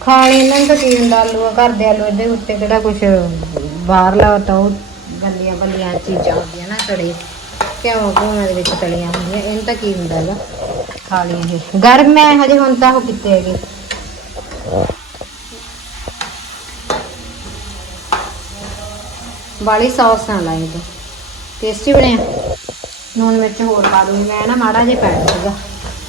ਖਾਣੇ ਇਹਨਾਂ ਨੂੰ ਤਾਂ ਕੀ ਹੁੰਦਾ ਆਲੂ ਘਰ ਦੇ ਆਲੂ ਇਹਦੇ ਉੱਤੇ ਕਿਹੜਾ ਕੁਝ ਬਾਹਰਲਾ ਤਾਂ ਉਹ ਗੰਦੀਆਂ ਬੰਦੀਆਂ ਚੀਜ਼ਾਂ ਹੁੰਦੀਆਂ ਨਾ ਤੜੇ। ਕਿਉਂ ਕੋਹਾਂ ਦੇ ਵਿੱਚ ਤਲੀਆਂ ਹੁੰਦੀਆਂ? ਇਹਨਾਂ ਤਾਂ ਕੀ ਹੁੰਦਾ ਹੈਗਾ? ਖਾ ਲਈ ਇਹ। ਗਰਮ ਹੈ ਹਜੇ ਹੁਣ ਤਾਂ ਉਹ ਕਿੱਥੇ ਹੈਗੇ। ਵਾਲੀ ਸੌਸ ਨਾਲ ਲਾਈ ਤੇ। ਟੇਸਟੀ ਬਣਿਆ ਨੂਨ ਮਿਰਚ ਹੋਰ ਪਾ ਦੂੰਗੀ। ਮੈਂ ਨਾ ਮਾੜਾ ਜਿਹਾ ਪਾਇਆ ਸੀਗਾ।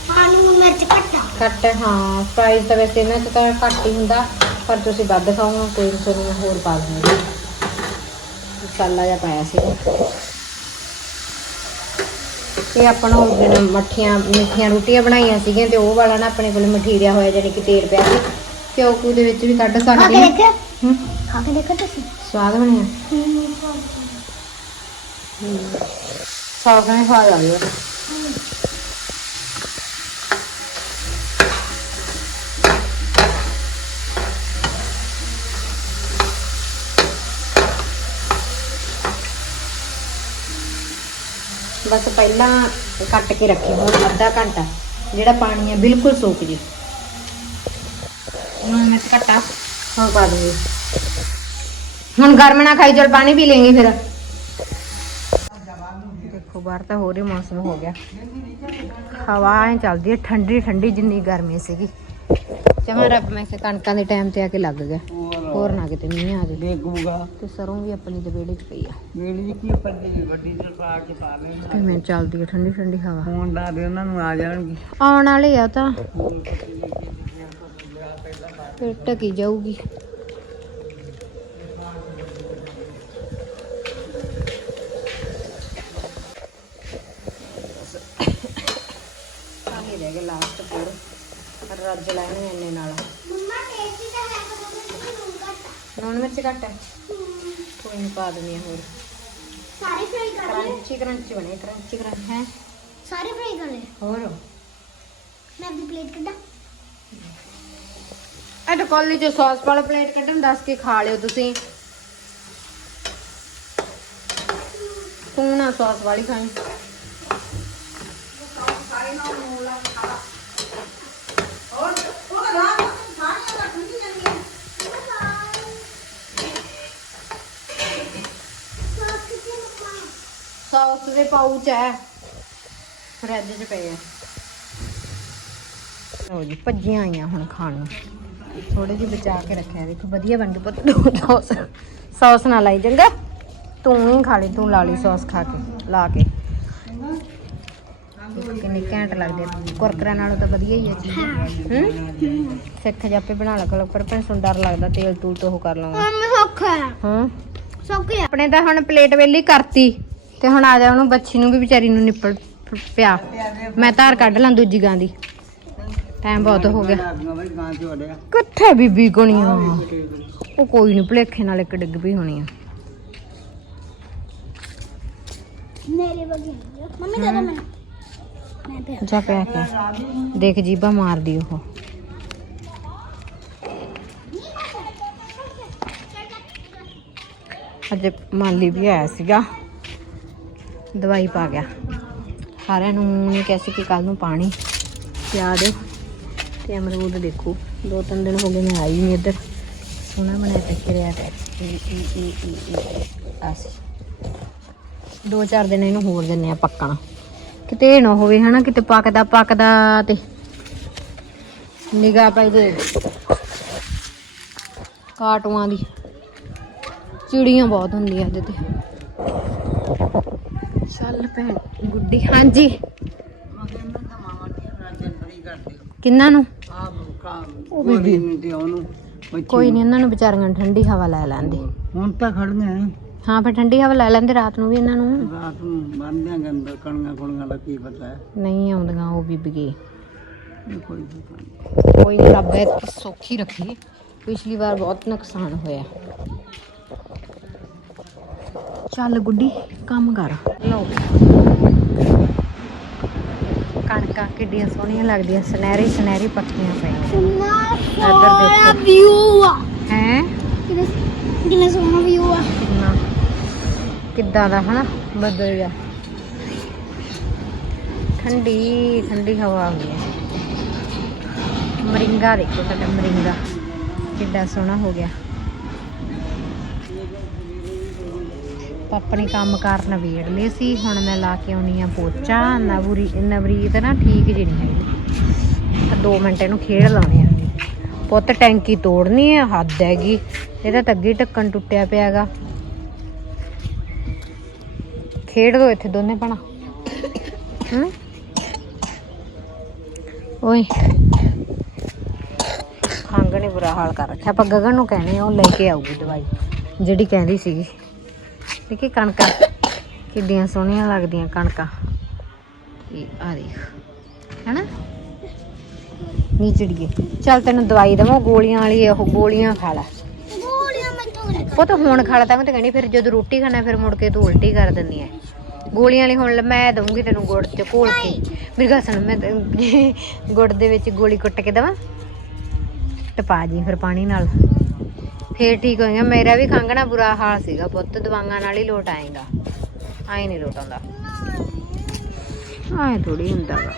ਹਾਂ ਨੂੰ ਮਿਰਚ ਘੱਟਾ ਘੱਟ ਹਾਂ। ਪ੍ਰਾਈਸ ਤਾਂ ਵੈਸੇ ਇਹਨਾਂ 'ਚ ਤਾਂ ਘੱਟ ਹੀ ਹੁੰਦਾ। ਪਰ ਤੁਸੀਂ ਵੱਧ ਖਾਓਗੇ ਕੋਈ ਨੀ, ਤੁਹਾਨੂੰ ਮੈਂ ਹੋਰ ਪਾ ਦੂੰਗੀ। ਮਸਾਲਾ ਜਿਹਾ ਪਾਇਆ ਸੀ ਇਹ ਆਪਣਾ ਉਸ ਦਿਨ ਮੱਠੀਆਂ ਮਿੱਠੀਆਂ ਰੋਟੀਆਂ ਬਣਾਈਆਂ ਸੀਗੀਆਂ ਤੇ ਉਹ ਵਾਲਾ ਨਾ ਆਪਣੇ ਕੋਲ ਮਠੀਰਿਆ ਹੋਇਆ ਜਾਨੀ ਕਿ ਤੇਲ ਪਿਆ ਸੀ। ਘਿਓ ਕੂ ਦੇ ਵਿੱਚ ਵੀ ਕੱਢ ਸਕਦੇ ਹੂੰ, ਖਾ ਕੇ ਦੇਖੋ ਤੁਸੀਂ। ਸਵਾਦ ਬਣਿਆ? ਸੌਸ ਨਾਲ ਖਾ ਜਾਂਦੇ ਬਸ ਪਹਿਲਾਂ ਕੱਟ ਕੇ ਰੱਖੀ ਹੁਣ ਅੱਧਾ ਘੰਟਾ, ਜਿਹੜਾ ਪਾਣੀ ਹੈ ਬਿਲਕੁਲ ਸੋਕ ਜੇ। ਹੁਣ ਮੈਂ ਘਟਾ ਹੁਣ ਪਾ ਦੂੰਗੀ। ਹੁਣ ਗਰਮ ਨਾ ਖਾਈ ਚਲ ਪਾਣੀ ਪੀ ਲੈਂਗੇ ਫਿਰ। ਦੇਖੋ ਬਾਹਰ ਤਾਂ ਹੋਰ ਹੀ ਮੌਸਮ ਹੋ ਗਿਆ। ਹਵਾ ਐ ਚੱਲਦੀ ਹੈ ਠੰਡੀ ਠੰਡੀ ਜਿੰਨੀ ਗਰਮੀ ਸੀਗੀ। ਜਮਾ ਰੱਬ ਮੈਂ ਕਿ ਕਣਕਾਂ ਦੇ ਟਾਈਮ ਤੇ ਆ ਕੇ ਲੱਗ ਗਿਆ। ਹੋਰ ਨਾ ਕਿਤੇ ਮੀਂਹ ਆ ਜਾਵੇ ਦੇਖੂਗਾ ਤੇ ਸਰੋਂ ਵੀ ਆਪਣੀ ਦੇ ਵਿਹੜੇ 'ਚ ਪਈ ਆ। ਮੇਰੀ ਕੀ ਪੱਡੀ ਵੱਡੀ ਤਰਪਾ ਕੇ ਪਾ ਲੈਣਾ ਤੇ ਮੈਂ ਚੱਲਦੀ ਹੈ ਠੰਡੀ ਠੰਡੀ ਹਵਾ। ਫੋਨ ਲਾ ਦੇ ਉਹਨਾਂ ਨੂੰ ਆ ਜਾਣਗੇ। ਆਉਣ ਵਾਲੇ ਆ ਤਾਂ। ਫਿਰ ਟਕੀ ਜਾਊਗੀ ਆਹੀ ਰਹਿ ਗਿਆ ਲਾਸਟ ਪੂਰ ਰੱਜ ਲੈਣੇ ਇੰਨੇ ਨਾਲ। ਮੰਮਾ ਟੇਸਟੀ ਤਾਂ ਹੈ ਪਰ ਨੂਨ ਘੱਟ ਨੂਣ ਮਿਰਚ ਘੱਟ ਹੈ। ਕੋਈ ਨਹੀਂ ਪਾ ਹਾਂ ਹੋਰ। ਸਾਰੇ ਫਰਾਈ ਕਰ ਲਏ? ਕਰੰਚੀ ਕਰੰਚੀ ਬਣੇ ਕਰੰਚੀ ਕਰੰਚ ਹੈ। ਸਾਰੇ ਫਰਾਈ ਕਰ ਲਏ? ਹੋਰ? ਮੈਂ ਆਪਣੀ ਪਲੇਟ ਕੱਢਾਂ। ਆ ਤਾਂ ਕਾਲਜ ਚ ਸੌਸ ਵਾਲਾ ਪਲੇਟ ਕੱਢਣ ਦੱਸ ਕੇ ਖਾ ਲਿਓ ਤੁਸੀਂ। ਤੂੰ ਨਾ ਸੌਸ ਵਾਲੀ ਖਾਈ। ਸੌਸ ਦੇ ਪਾਊਚ ਹੈ ਫਰਿੱਜ 'ਚ ਪਏ ਆ। ਲਓ ਜੀ, ਭੱਜੀਆਂ ਆਈਆਂ ਹੁਣ ਖਾਣ ਨੂੰ। ਥੋੜੇ ਜਿਹੇ ਬਚਾ ਕੇ ਰੱਖਿਆ। ਦੇਖੋ, ਵਧੀਆ ਬਣ ਗਈ ਪੁੱਤ। ਸੌਸ ਸੌਸ ਨਾ ਲਾਈ, ਚੰਗਾ। ਤੂੰ ਹੀ ਖਾ ਲਈ, ਤੂੰ ਲਾ ਲਈ ਸੌਸ ਖਾ ਕੇ, ਲਾ ਕੇ। ਕਿੰਨੇ ਘੈਂਟ ਲੱਗਦੇ ਆ। ਕੁਰਕਰਾ ਨਾਲੋਂ ਤਾਂ ਵਧੀਆ ਹੀ ਆ ਚੀਜ਼। ਹੂੰ? ਸਿੱਖ ਜਾਪੇ ਬਣਾ ਲਾ ਕੋਲ ਪਰ ਪੈਸੋਂ ਡਰ ਲੱਗਦਾ ਤੇਲ ਤੂਲ ਤੋਂ ਉਹ ਕਰ ਲਵਾਂਗਾ ਮੰਮੀ ਸੌਖਾ ਹੈ? ਹਾਂ ਸੌਖਾ ਆਪਣੇ ਤਾਂ ਹੁਣ ਪਲੇਟ ਵੇਲੀ ਕਰਤੀ ਤੇ ਹੁਣ ਆ ਜਾ ਉਹਨੂੰ ਬੱਚੀ ਨੂੰ ਵੀ ਵਿਚਾਰੀ ਨੂੰ ਨਿਪਲ ਪਿਆ। ਮੈਂ ਧਾਰ ਕੱਢ ਲਾਂ ਦੂਜੀ ਗਾਂ ਦੀ। ਟਾਈਮ ਬਹੁਤ ਹੋ ਗਿਆ। ਕਿੱਥੇ ਬੀਬੀ ਗਣੀਆਂ ਉਹ ਕੋਈ ਨਹੀਂ ਭੁਲੇਖੇ ਨਾਲ ਇੱਕ ਡਿੱਗ ਪਈ ਹੋਣੀ ਆ। ਮੇਰੇ ਵਗੇ ਮੰਮੀ ਦੇ ਦੋ ਮੈਨੂੰ। ਮੈਂ ਜਾ ਪਿਆ ਕੇ। ਦੇਖ ਜੀਬਾ ਮਾਰਦੀ ਉਹ। ਅੱਜ ਮਾਲੀ ਵੀ ਆਇਆ ਸੀਗਾ। ਦਵਾਈ ਪਾ ਗਿਆ। ਸਾਰਿਆਂ ਨੂੰ ਨੇ ਕਿਹਾ ਸੀ ਕਿ ਕੱਲ ਨੂੰ ਪਾਣੀ। ਪਿਆ ਦੇ ਤੇ ਅਮਰੂਦ ਦੇਖੋ। ਦੋ ਤਿੰਨ ਦਿਨ ਹੋ ਗਏ ਮੈਂ ਆਈ ਨਹੀਂ ਇੱਧਰ। ਸੋਹਣਾ ਬਣਿਆ ਟੱਕ ਰਿਹਾ ਤੇ ਆਸੀ ਦੋ ਚਾਰ ਦਿਨ ਇਹਨੂੰ ਹੋਰ ਦਿੰਨੇ ਆ ਪੱਕਣ। ਕਿਤੇ ਇਹ ਨਾ ਹੋਵੇ ਹਨਾ? ਕਿਤੇ ਪੱਕਦਾ ਪੱਕਦਾ ਤੇ ਨਿਗਾਹ ਪੈ ਜੇ ਕਾਟੂਆਂ ਦੀ। ਚਿੜੀਆਂ ਬਹੁਤ ਹੁੰਦੀਆਂ ਇਹਦੇ ਤੇ। ਚੱਲ ਭੈਣ ਗੁੱਡੀ। ਹਾਂਜੀ। ਕਿੰਨਾਂ ਨੂੰ? ਕੋਈ ਨਹੀਂ ਇਹਨਾਂ ਨੂੰ ਵਿਚਾਰੀਆਂ ਨੂੰ ਠੰਡੀ ਹਵਾ ਲੈ ਲੈਂਦੇ ਹੁਣ ਤਾਂ ਖੜੀਆਂ ਐ। ਹਾਂ ਫਿਰ ਠੰਡੀ ਹਵਾ ਲੈ ਲੈਂਦੇ ਰਾਤ ਨੂੰ ਵੀ ਇਹਨਾਂ ਨੂੰ। ਰਾਤ ਨੂੰ ਬੰਨ੍ਹ ਦਿਆਂਗੇ ਅੰਦਰ ਕਣੀਆਂ ਕੁਣੀਆਂ ਦਾ ਕੀ ਪਤਾ ਹੈ। ਨਹੀਂ ਆਉਂਦੀਆਂ ਉਹ ਬੀਬੀਏ ਇਹ ਕੋਈ ਨਹੀਂ ਕੋਈ ਨਹੀਂ ਰੱਬ ਸੌਖੀ ਰੱਖੀ। ਪਿਛਲੀ ਵਾਰ ਬਹੁਤ ਨੁਕਸਾਨ ਹੋਇਆ। ਚੱਲ ਗੁੱਡੀ ਕੰਮ ਕਰ। ਲਓ। ਕਣਕਾਂ ਕਿੱਡੀਆਂ ਸੋਹਣੀਆਂ ਲੱਗਦੀਆਂ ਸੁਨਹਿਰੀ ਸੁਨਹਿਰੀ ਪੱਕੀਆਂ ਪਈਆਂ। ਕਿੰਨਾ ਇੱਧਰ ਦੇਖੋ। ਵਿਊ ਆ। ਹੈ? ਕਿੰਨਾ ਸੋਹਣਾ ਵਿਊ ਆ। ਕਿੱਦਾਂ ਦਾ, ਹਨਾ? ਬੱਦਲ ਜਾ ਠੰਡੀ ਠੰਡੀ ਹਵਾ ਆਉਂਦੀ ਹੈ। ਮਰਿੰਗਾ ਦੇਖੋ ਸਾਡਾ ਮਰਿੰਗਾ, ਕਿੱਡਾ ਸੋਹਣਾ ਹੋ ਗਿਆ। ਆਪਣੇ ਕੰਮ ਕਾਰ ਨਵੇੜ ਲਏ ਸੀ, ਹੁਣ ਮੈਂ ਲਾ ਕੇ ਆਉਣੀ ਆ ਪੋਚਾ। ਨਵਰੀ, ਨਵਰੀਤ ਨਾ ਠੀਕ ਜਿਹੀ ਨਹੀਂ ਹੈਗੀ। ਤਾਂ 2 ਮਿੰਟ ਇਹਨੂੰ ਖੇਡ ਲਾਉਣੇ ਆ। ਪੁੱਤ, ਟੈਂਕੀ ਤੋੜਨੀ ਹੈ ਹੱਦ ਹੈਗੀ। ਇਹਦਾ ਤਾਂ ਅੱਗੇ ਹੀ ਢੱਕਣ ਟੁੱਟਿਆ ਪਿਆਗਾ ਖੇਡ ਦੋ ਇੱਥੇ ਦੋਨੇ ਭਣਾ। ਹੂੰ? ਓਏ। ਖੰਗ ਨੇ ਬੁਰਾ ਹਾਲ ਕਰ ਰੱਖਿਆ। ਆਪਾਂ ਗਗਨ ਨੂੰ ਕਹਿੰਦੇ ਆ, ਉਹ ਲੈ ਕੇ ਆਊਗੀ ਦਵਾਈ, ਜਿਹੜੀ ਕਹਿੰਦੀ ਸੀਗੀ। ਦੇਖੀ ਕਣਕਾਂ ਕਿੱਡੀਆਂ ਸੋਹਣੀਆਂ ਲੱਗਦੀਆਂ ਕਣਕਾਂ। ਇਹ ਆ ਦੇਖ, ਹੈਨਾ? ਨੀਚੜੀਏ। ਚੱਲ ਤੈਨੂੰ ਦਵਾਈ ਦਵਾਂ, ਗੋਲੀਆਂ ਵਾਲੀ ਉਹ ਗੋਲੀਆਂ ਖਾ ਲੈ। ਉਹ ਤਾਂ ਹੁਣ ਖਾ ਲਾ ਤਾਂ ਮੈਂ ਤਾਂ ਕਹਿੰਦੀ ਫਿਰ ਜਦੋਂ ਰੋਟੀ ਖਾਣਾ, ਫਿਰ ਮੁੜ ਕੇ ਤੂੰ ਉਲਟੀ ਕਰ ਦਿੰਦੀ ਐ। ਗੋਲੀਆਂ ਵਾਲੀ ਹੁਣ ਮੈਂ ਦਊਂਗੀ ਤੈਨੂੰ ਗੁੜ ਚ ਘੋਲ ਕੇ। ਮੇਰੀ ਗੱਲ ਸੁਣ, ਮੈਂ ਤੈਨੂੰ ਗੁੜ ਦੇ ਵਿੱਚ ਗੋਲੀ ਕੁੱਟ ਕੇ ਦਵਾਂ? ਤੇ ਜੀ ਫਿਰ ਪਾਣੀ ਨਾਲ। ਫੇਰ ਠੀਕ ਹੋ ਮੇਰਾ ਵੀ ਖੰਘਣਾ ਬੁਰਾ ਹਾਲ ਸੀਗਾ ਪੁੱਤ, ਦਵਾਈਆਂ ਨਾਲ ਹੀ ਲੋਟ ਆਏਗਾ। ਆਏ ਨਹੀਂ ਲੋਟ ਆਉਂਦਾ ਆਏ ਥੋੜੀ ਹੁੰਦਾ ਵਾ।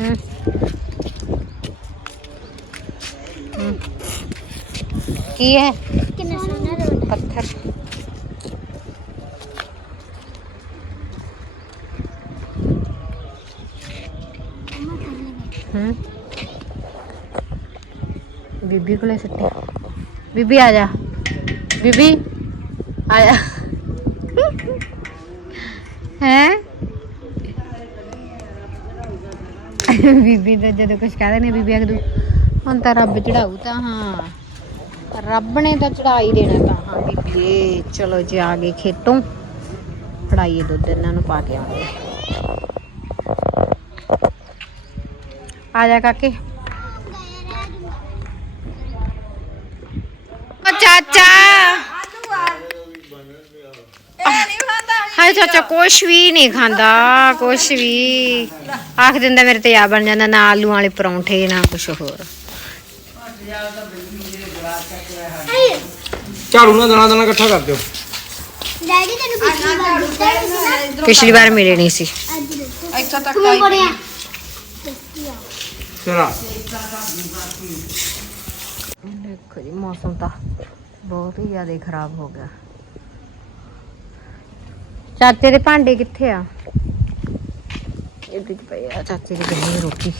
ਹੂੰ ਹੂੰ। ਕੀ ਹੈ? ਕਿੰਨਾ ਸੋਹਣਾ ਰੋਡ ਪੱਥਰ। ਹੂੰ। ਬੀਬੀ ਕੋਲੇ ਸੁੱਤੇ। ਬੀਬੀ ਆ ਜਾ। ਬੀਬੀ ਆ ਜਾ। ਹੈ? ਬੀਬੀ ਦਾ ਜਦੋਂ ਕੁਝ ਕਹਦੇ ਨੇ ਬੀਬੀ ਆਖਦੂ ਹੁਣ ਤਾਂ ਰੱਬ ਚੜਾਊ ਤਾਂ ਹਾਂ। ਰੱਬ ਨੇ ਤਾਂ ਚੜਾਈ ਦੇਣਾ ਤਾਂ ਹਾਂ ਬੀਬੀਏ ਚਲੋ ਜੀ ਆ ਗਏ ਖੇਤੋਂ ਫੜਾਈਏ ਦੁੱਧ ਇਹਨਾਂ ਨੂੰ ਪਾ ਕੇ ਆਉਂਦੇ ਆ ਜਾ ਕਾਕੇ। ਚਾਚਾ। ਹਾਏ ਚਾਚਾ ਕੁਛ ਵੀ ਨਹੀਂ ਖਾਂਦਾ ਕੁਛ ਵੀ। ਆਖ ਦਿੰਦਾ ਮੇਰੇ ਤੇ ਆ ਬਣ ਜਾਂਦਾ ਨਾ ਆਲੂ ਵਾਲੇ ਪਰੌਂਠੇ ਨਾ ਕੁਛ ਹੋਰ। ਝਾੜੂ ਨਾਲ ਦਣਾ ਦਣਾ ਇਕੱਠਾ ਕਰ ਦਿਓ। ਡੈਡੀ ਤੈਨੂੰ ਪਿਛਲੀ ਵਾਰ ਦਿੱਤਾ ਸੀ ਨਾ? ਪਿਛਲੀ ਵਾਰ ਮਿਲੇ ਨਹੀਂ ਸੀ। ਅੱਜ ਦੱਸੋ। ਇੱਥੋਂ ਤੱਕ ਕਿਵੇਂ ਬਣਿਆ ਚਲਾ। ਦੇਖੋ ਜੀ ਮੌਸਮ ਤਾਂ ਬਹੁਤ ਹੀ ਜ਼ਿਆਦਾ ਖਰਾਬ ਹੋ ਗਿਆ। ਚਾਚੇ ਦੇ ਭਾਂਡੇ ਕਿੱਥੇ ਆ? ਇਹਦੇ ਚ ਪਈ ਆ ਚਾਚੇ ਦੀ ਬਣੀ ਰੋਟੀ।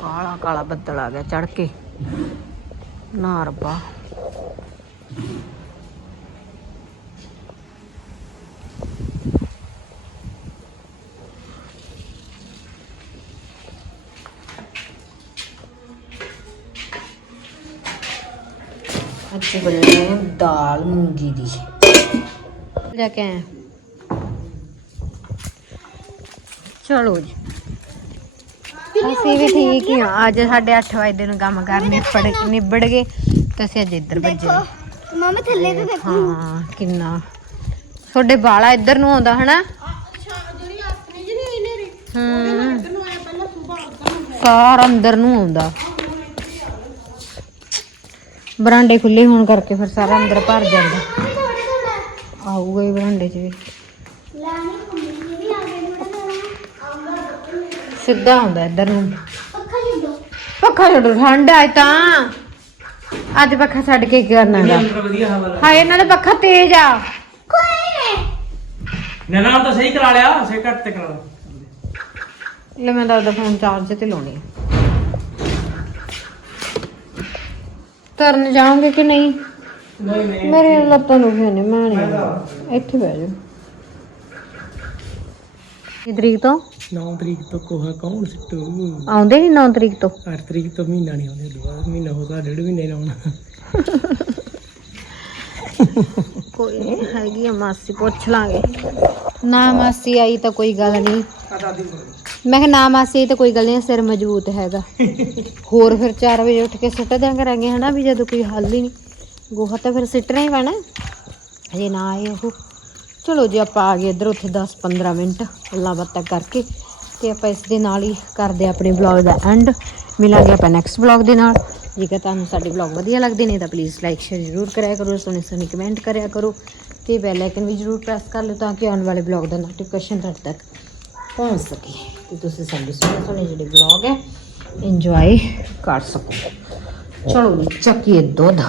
ਕਾਲਾ ਕਾਲਾ ਬੱਦਲ ਆ ਗਿਆ ਚੜ ਕੇ। ਨਾ ਰੱਬਾ। ਅੱਜ ਬਣੇ ਦਾਲ ਮੂੰਗੀ ਦੀ। ਜਾ ਕੇ ਆਏ ਚਲੋ ਜੀ। ਅਸੀਂ ਵੀ ਠੀਕ ਹੀ ਆ ਅੱਜ ਸਾਡੇ 8 ਵਜੇ ਨੂੰ ਕੰਮ ਕਰ ਨਿਬੜ ਨਿਬੜ ਗਏ ਤੇ ਅਸੀਂ ਅੱਜ ਇੱਧਰ ਭੱਜੇ ਮਮਾ ਥੱਲੇ ਤੇ ਦੇਖੋ ਹਾਂ ਕਿੰਨਾ। ਤੁਹਾਡੇ ਬਾਲਾ ਇੱਧਰ ਨੂੰ ਆਉਂਦਾ ਹਨਾ? ਹੂੰ। ਸਾਰਾ ਅੰਦਰ ਨੂੰ ਆਉਂਦਾ। ਬਰਾਂਡੇ ਖੁੱਲੇ ਹੋਣ ਕਰਕੇ ਫਿਰ ਸਾਰਾ ਅੰਦਰ ਭਰ ਜਾਂਦਾ। ਆਊਗਾ ਹੀ ਬਰਾਂਡੇ 'ਚ ਵੀ ਲਾਣੀ ਮੰਮੀ ਜੀ ਵੀ ਆ ਗਏ ਨੇ ਸਿੱਧਾ ਹੁੰਦਾ ਇੱਧਰ ਨੂੰ। ਪੱਖਾ ਛੱਡੋ ਪੱਖਾ ਛੱਡੋ ਠੰਡ ਤਾਂ। ਅੱਜ ਪੱਖਾ ਛੱਡ ਕੇ ਕੀ ਕਰਨਾ ਹੈਗਾ? ਅੰਦਰ ਵਧੀਆ ਹਵਾ ਲੱਗ ਹਾਏ ਇਹਨਾਂ ਦਾ ਪੱਖਾ ਤੇਜ਼ ਆ। ਕੋਈ ਨਹੀਂ ਨਾ ਤਾਂ ਸਹੀ ਕਰਾ ਲਿਆ ਸੇ ਘੱਟ ਤੇ ਕਰਾ ਲਾ ਲੈ ਮੈਂ ਉਹਦਾ ਫੋਨ ਚਾਰਜ ਤੇ ਲਾਉਣੀ ਤਰਨ ਜਾਓਗੇ ਕਿ ਨਹੀਂ? ਨਹੀਂ ਨਹੀਂ। ਮੇਰੇ ਲੱਤਾਂ ਨੂੰ ਨੇ ਮੈਂ ਨਹੀਂ ਆਉਣਾ। ਇੱਥੇ ਬਹਿ ਜਾ ਤਰੀਕ ਤੋਂ? 9 ਤਰੀਕ ਤੋਂ ਕੋਹਾ ਕੌਣ ਸਿੱਟੂ? ਆਉਂਦੇ ਨਹੀਂ 9 ਤਰੀਕ ਤੋਂ? 8 ਤਰੀਕ ਤੋਂ ਮਹੀਨਾ ਨਹੀਂ ਆਉਂਦੇ ਦੁਬਾਰਾ ਮਹੀਨਾ ਹੋ ਗਿਆ ਡੇਢ ਮਹੀਨੇ ਲਾਉਣਾ। ਕੋਈ ਨਹੀਂ ਹੈਗੀ ਆ ਮਾਸੀ ਪੁੱਛ ਲਾਂਗੇ। ਨਾ ਮਾਸੀ ਆਈ ਤਾਂ ਕੋਈ ਗੱਲ ਨਹੀਂ ਮੈਂ ਕਿਹਾ ਨਾ ਮਾਸੀ ਆਈ ਤਾਂ ਕੋਈ ਗੱਲ ਨਹੀਂ ਸਿਰ ਮਜ਼ਬੂਤ ਹੈਗਾ। ਹੋਰ ਫਿਰ 4 ਵਜੇ ਉੱਠ ਕੇ ਸਿੱਟ ਦਿਆਂ ਕਰਾਂਗੇ ਹਨਾ ਵੀ ਜਦੋਂ ਕੋਈ ਹੱਲ ਹੀ ਨਹੀਂ ਗੋਹਾ ਤਾਂ ਫਿਰ ਸਿੱਟਣਾ ਹੀ ਪੈਣਾ। ਹਜੇ ਨਾ ਆਏ ਉਹ। ਚਲੋ ਜੀ ਆਪਾਂ ਆ ਗਏ ਇੱਧਰ ਉੱਥੇ 10 15 ਮਿੰਟ ਗੱਲਾਂ ਬਾਤਾਂ ਕਰਕੇ ਤੇ ਆਪਾਂ ਇਸ ਦੇ ਨਾਲ ਹੀ ਕਰਦੇ ਹਾਂ ਆਪਣੇ ਵਲੌਗ ਦਾ ਐਂਡ ਮਿਲਾਂਗੇ ਆਪਾਂ ਨੈਕਸਟ ਵਲੌਗ ਦੇ ਨਾਲ। ਜੇਕਰ ਤੁਹਾਨੂੰ ਸਾਡੇ ਵਲੌਗ ਵਧੀਆ ਲੱਗਦੇ ਨੇ ਤਾਂ ਪਲੀਜ਼ ਲਾਈਕ ਸ਼ੇਅਰ ਜ਼ਰੂਰ ਕਰਿਆ ਕਰੋ, ਸੋਹਣੇ ਸੋਹਣੇ ਕਮੈਂਟ ਕਰਿਆ ਕਰੋ ਤੇ ਬੈਲ ਆਈਕਨ ਵੀ ਜ਼ਰੂਰ ਪ੍ਰੈਸ ਕਰ ਲਓ ਤਾਂ ਕਿ ਆਉਣ ਵਾਲੇ ਵਲੌਗ ਦਾ ਨੋਟੀਫਿਕੇਸ਼ਨ ਤੁਹਾਡੇ ਤੱਕ ਪਹੁੰਚ ਸਕੇ ਤੇ ਤੁਸੀਂ ਸਾਡੇ ਸੋਹਣੇ ਸੋਹਣੇ ਜਿਹੜੇ ਵਲੌਗ ਹੈ ਇੰਜੋਏ ਕਰ ਸਕੋ। ਚਲੋ ਜੀ, ਚੱਕੀਏ ਦੁੱਧ।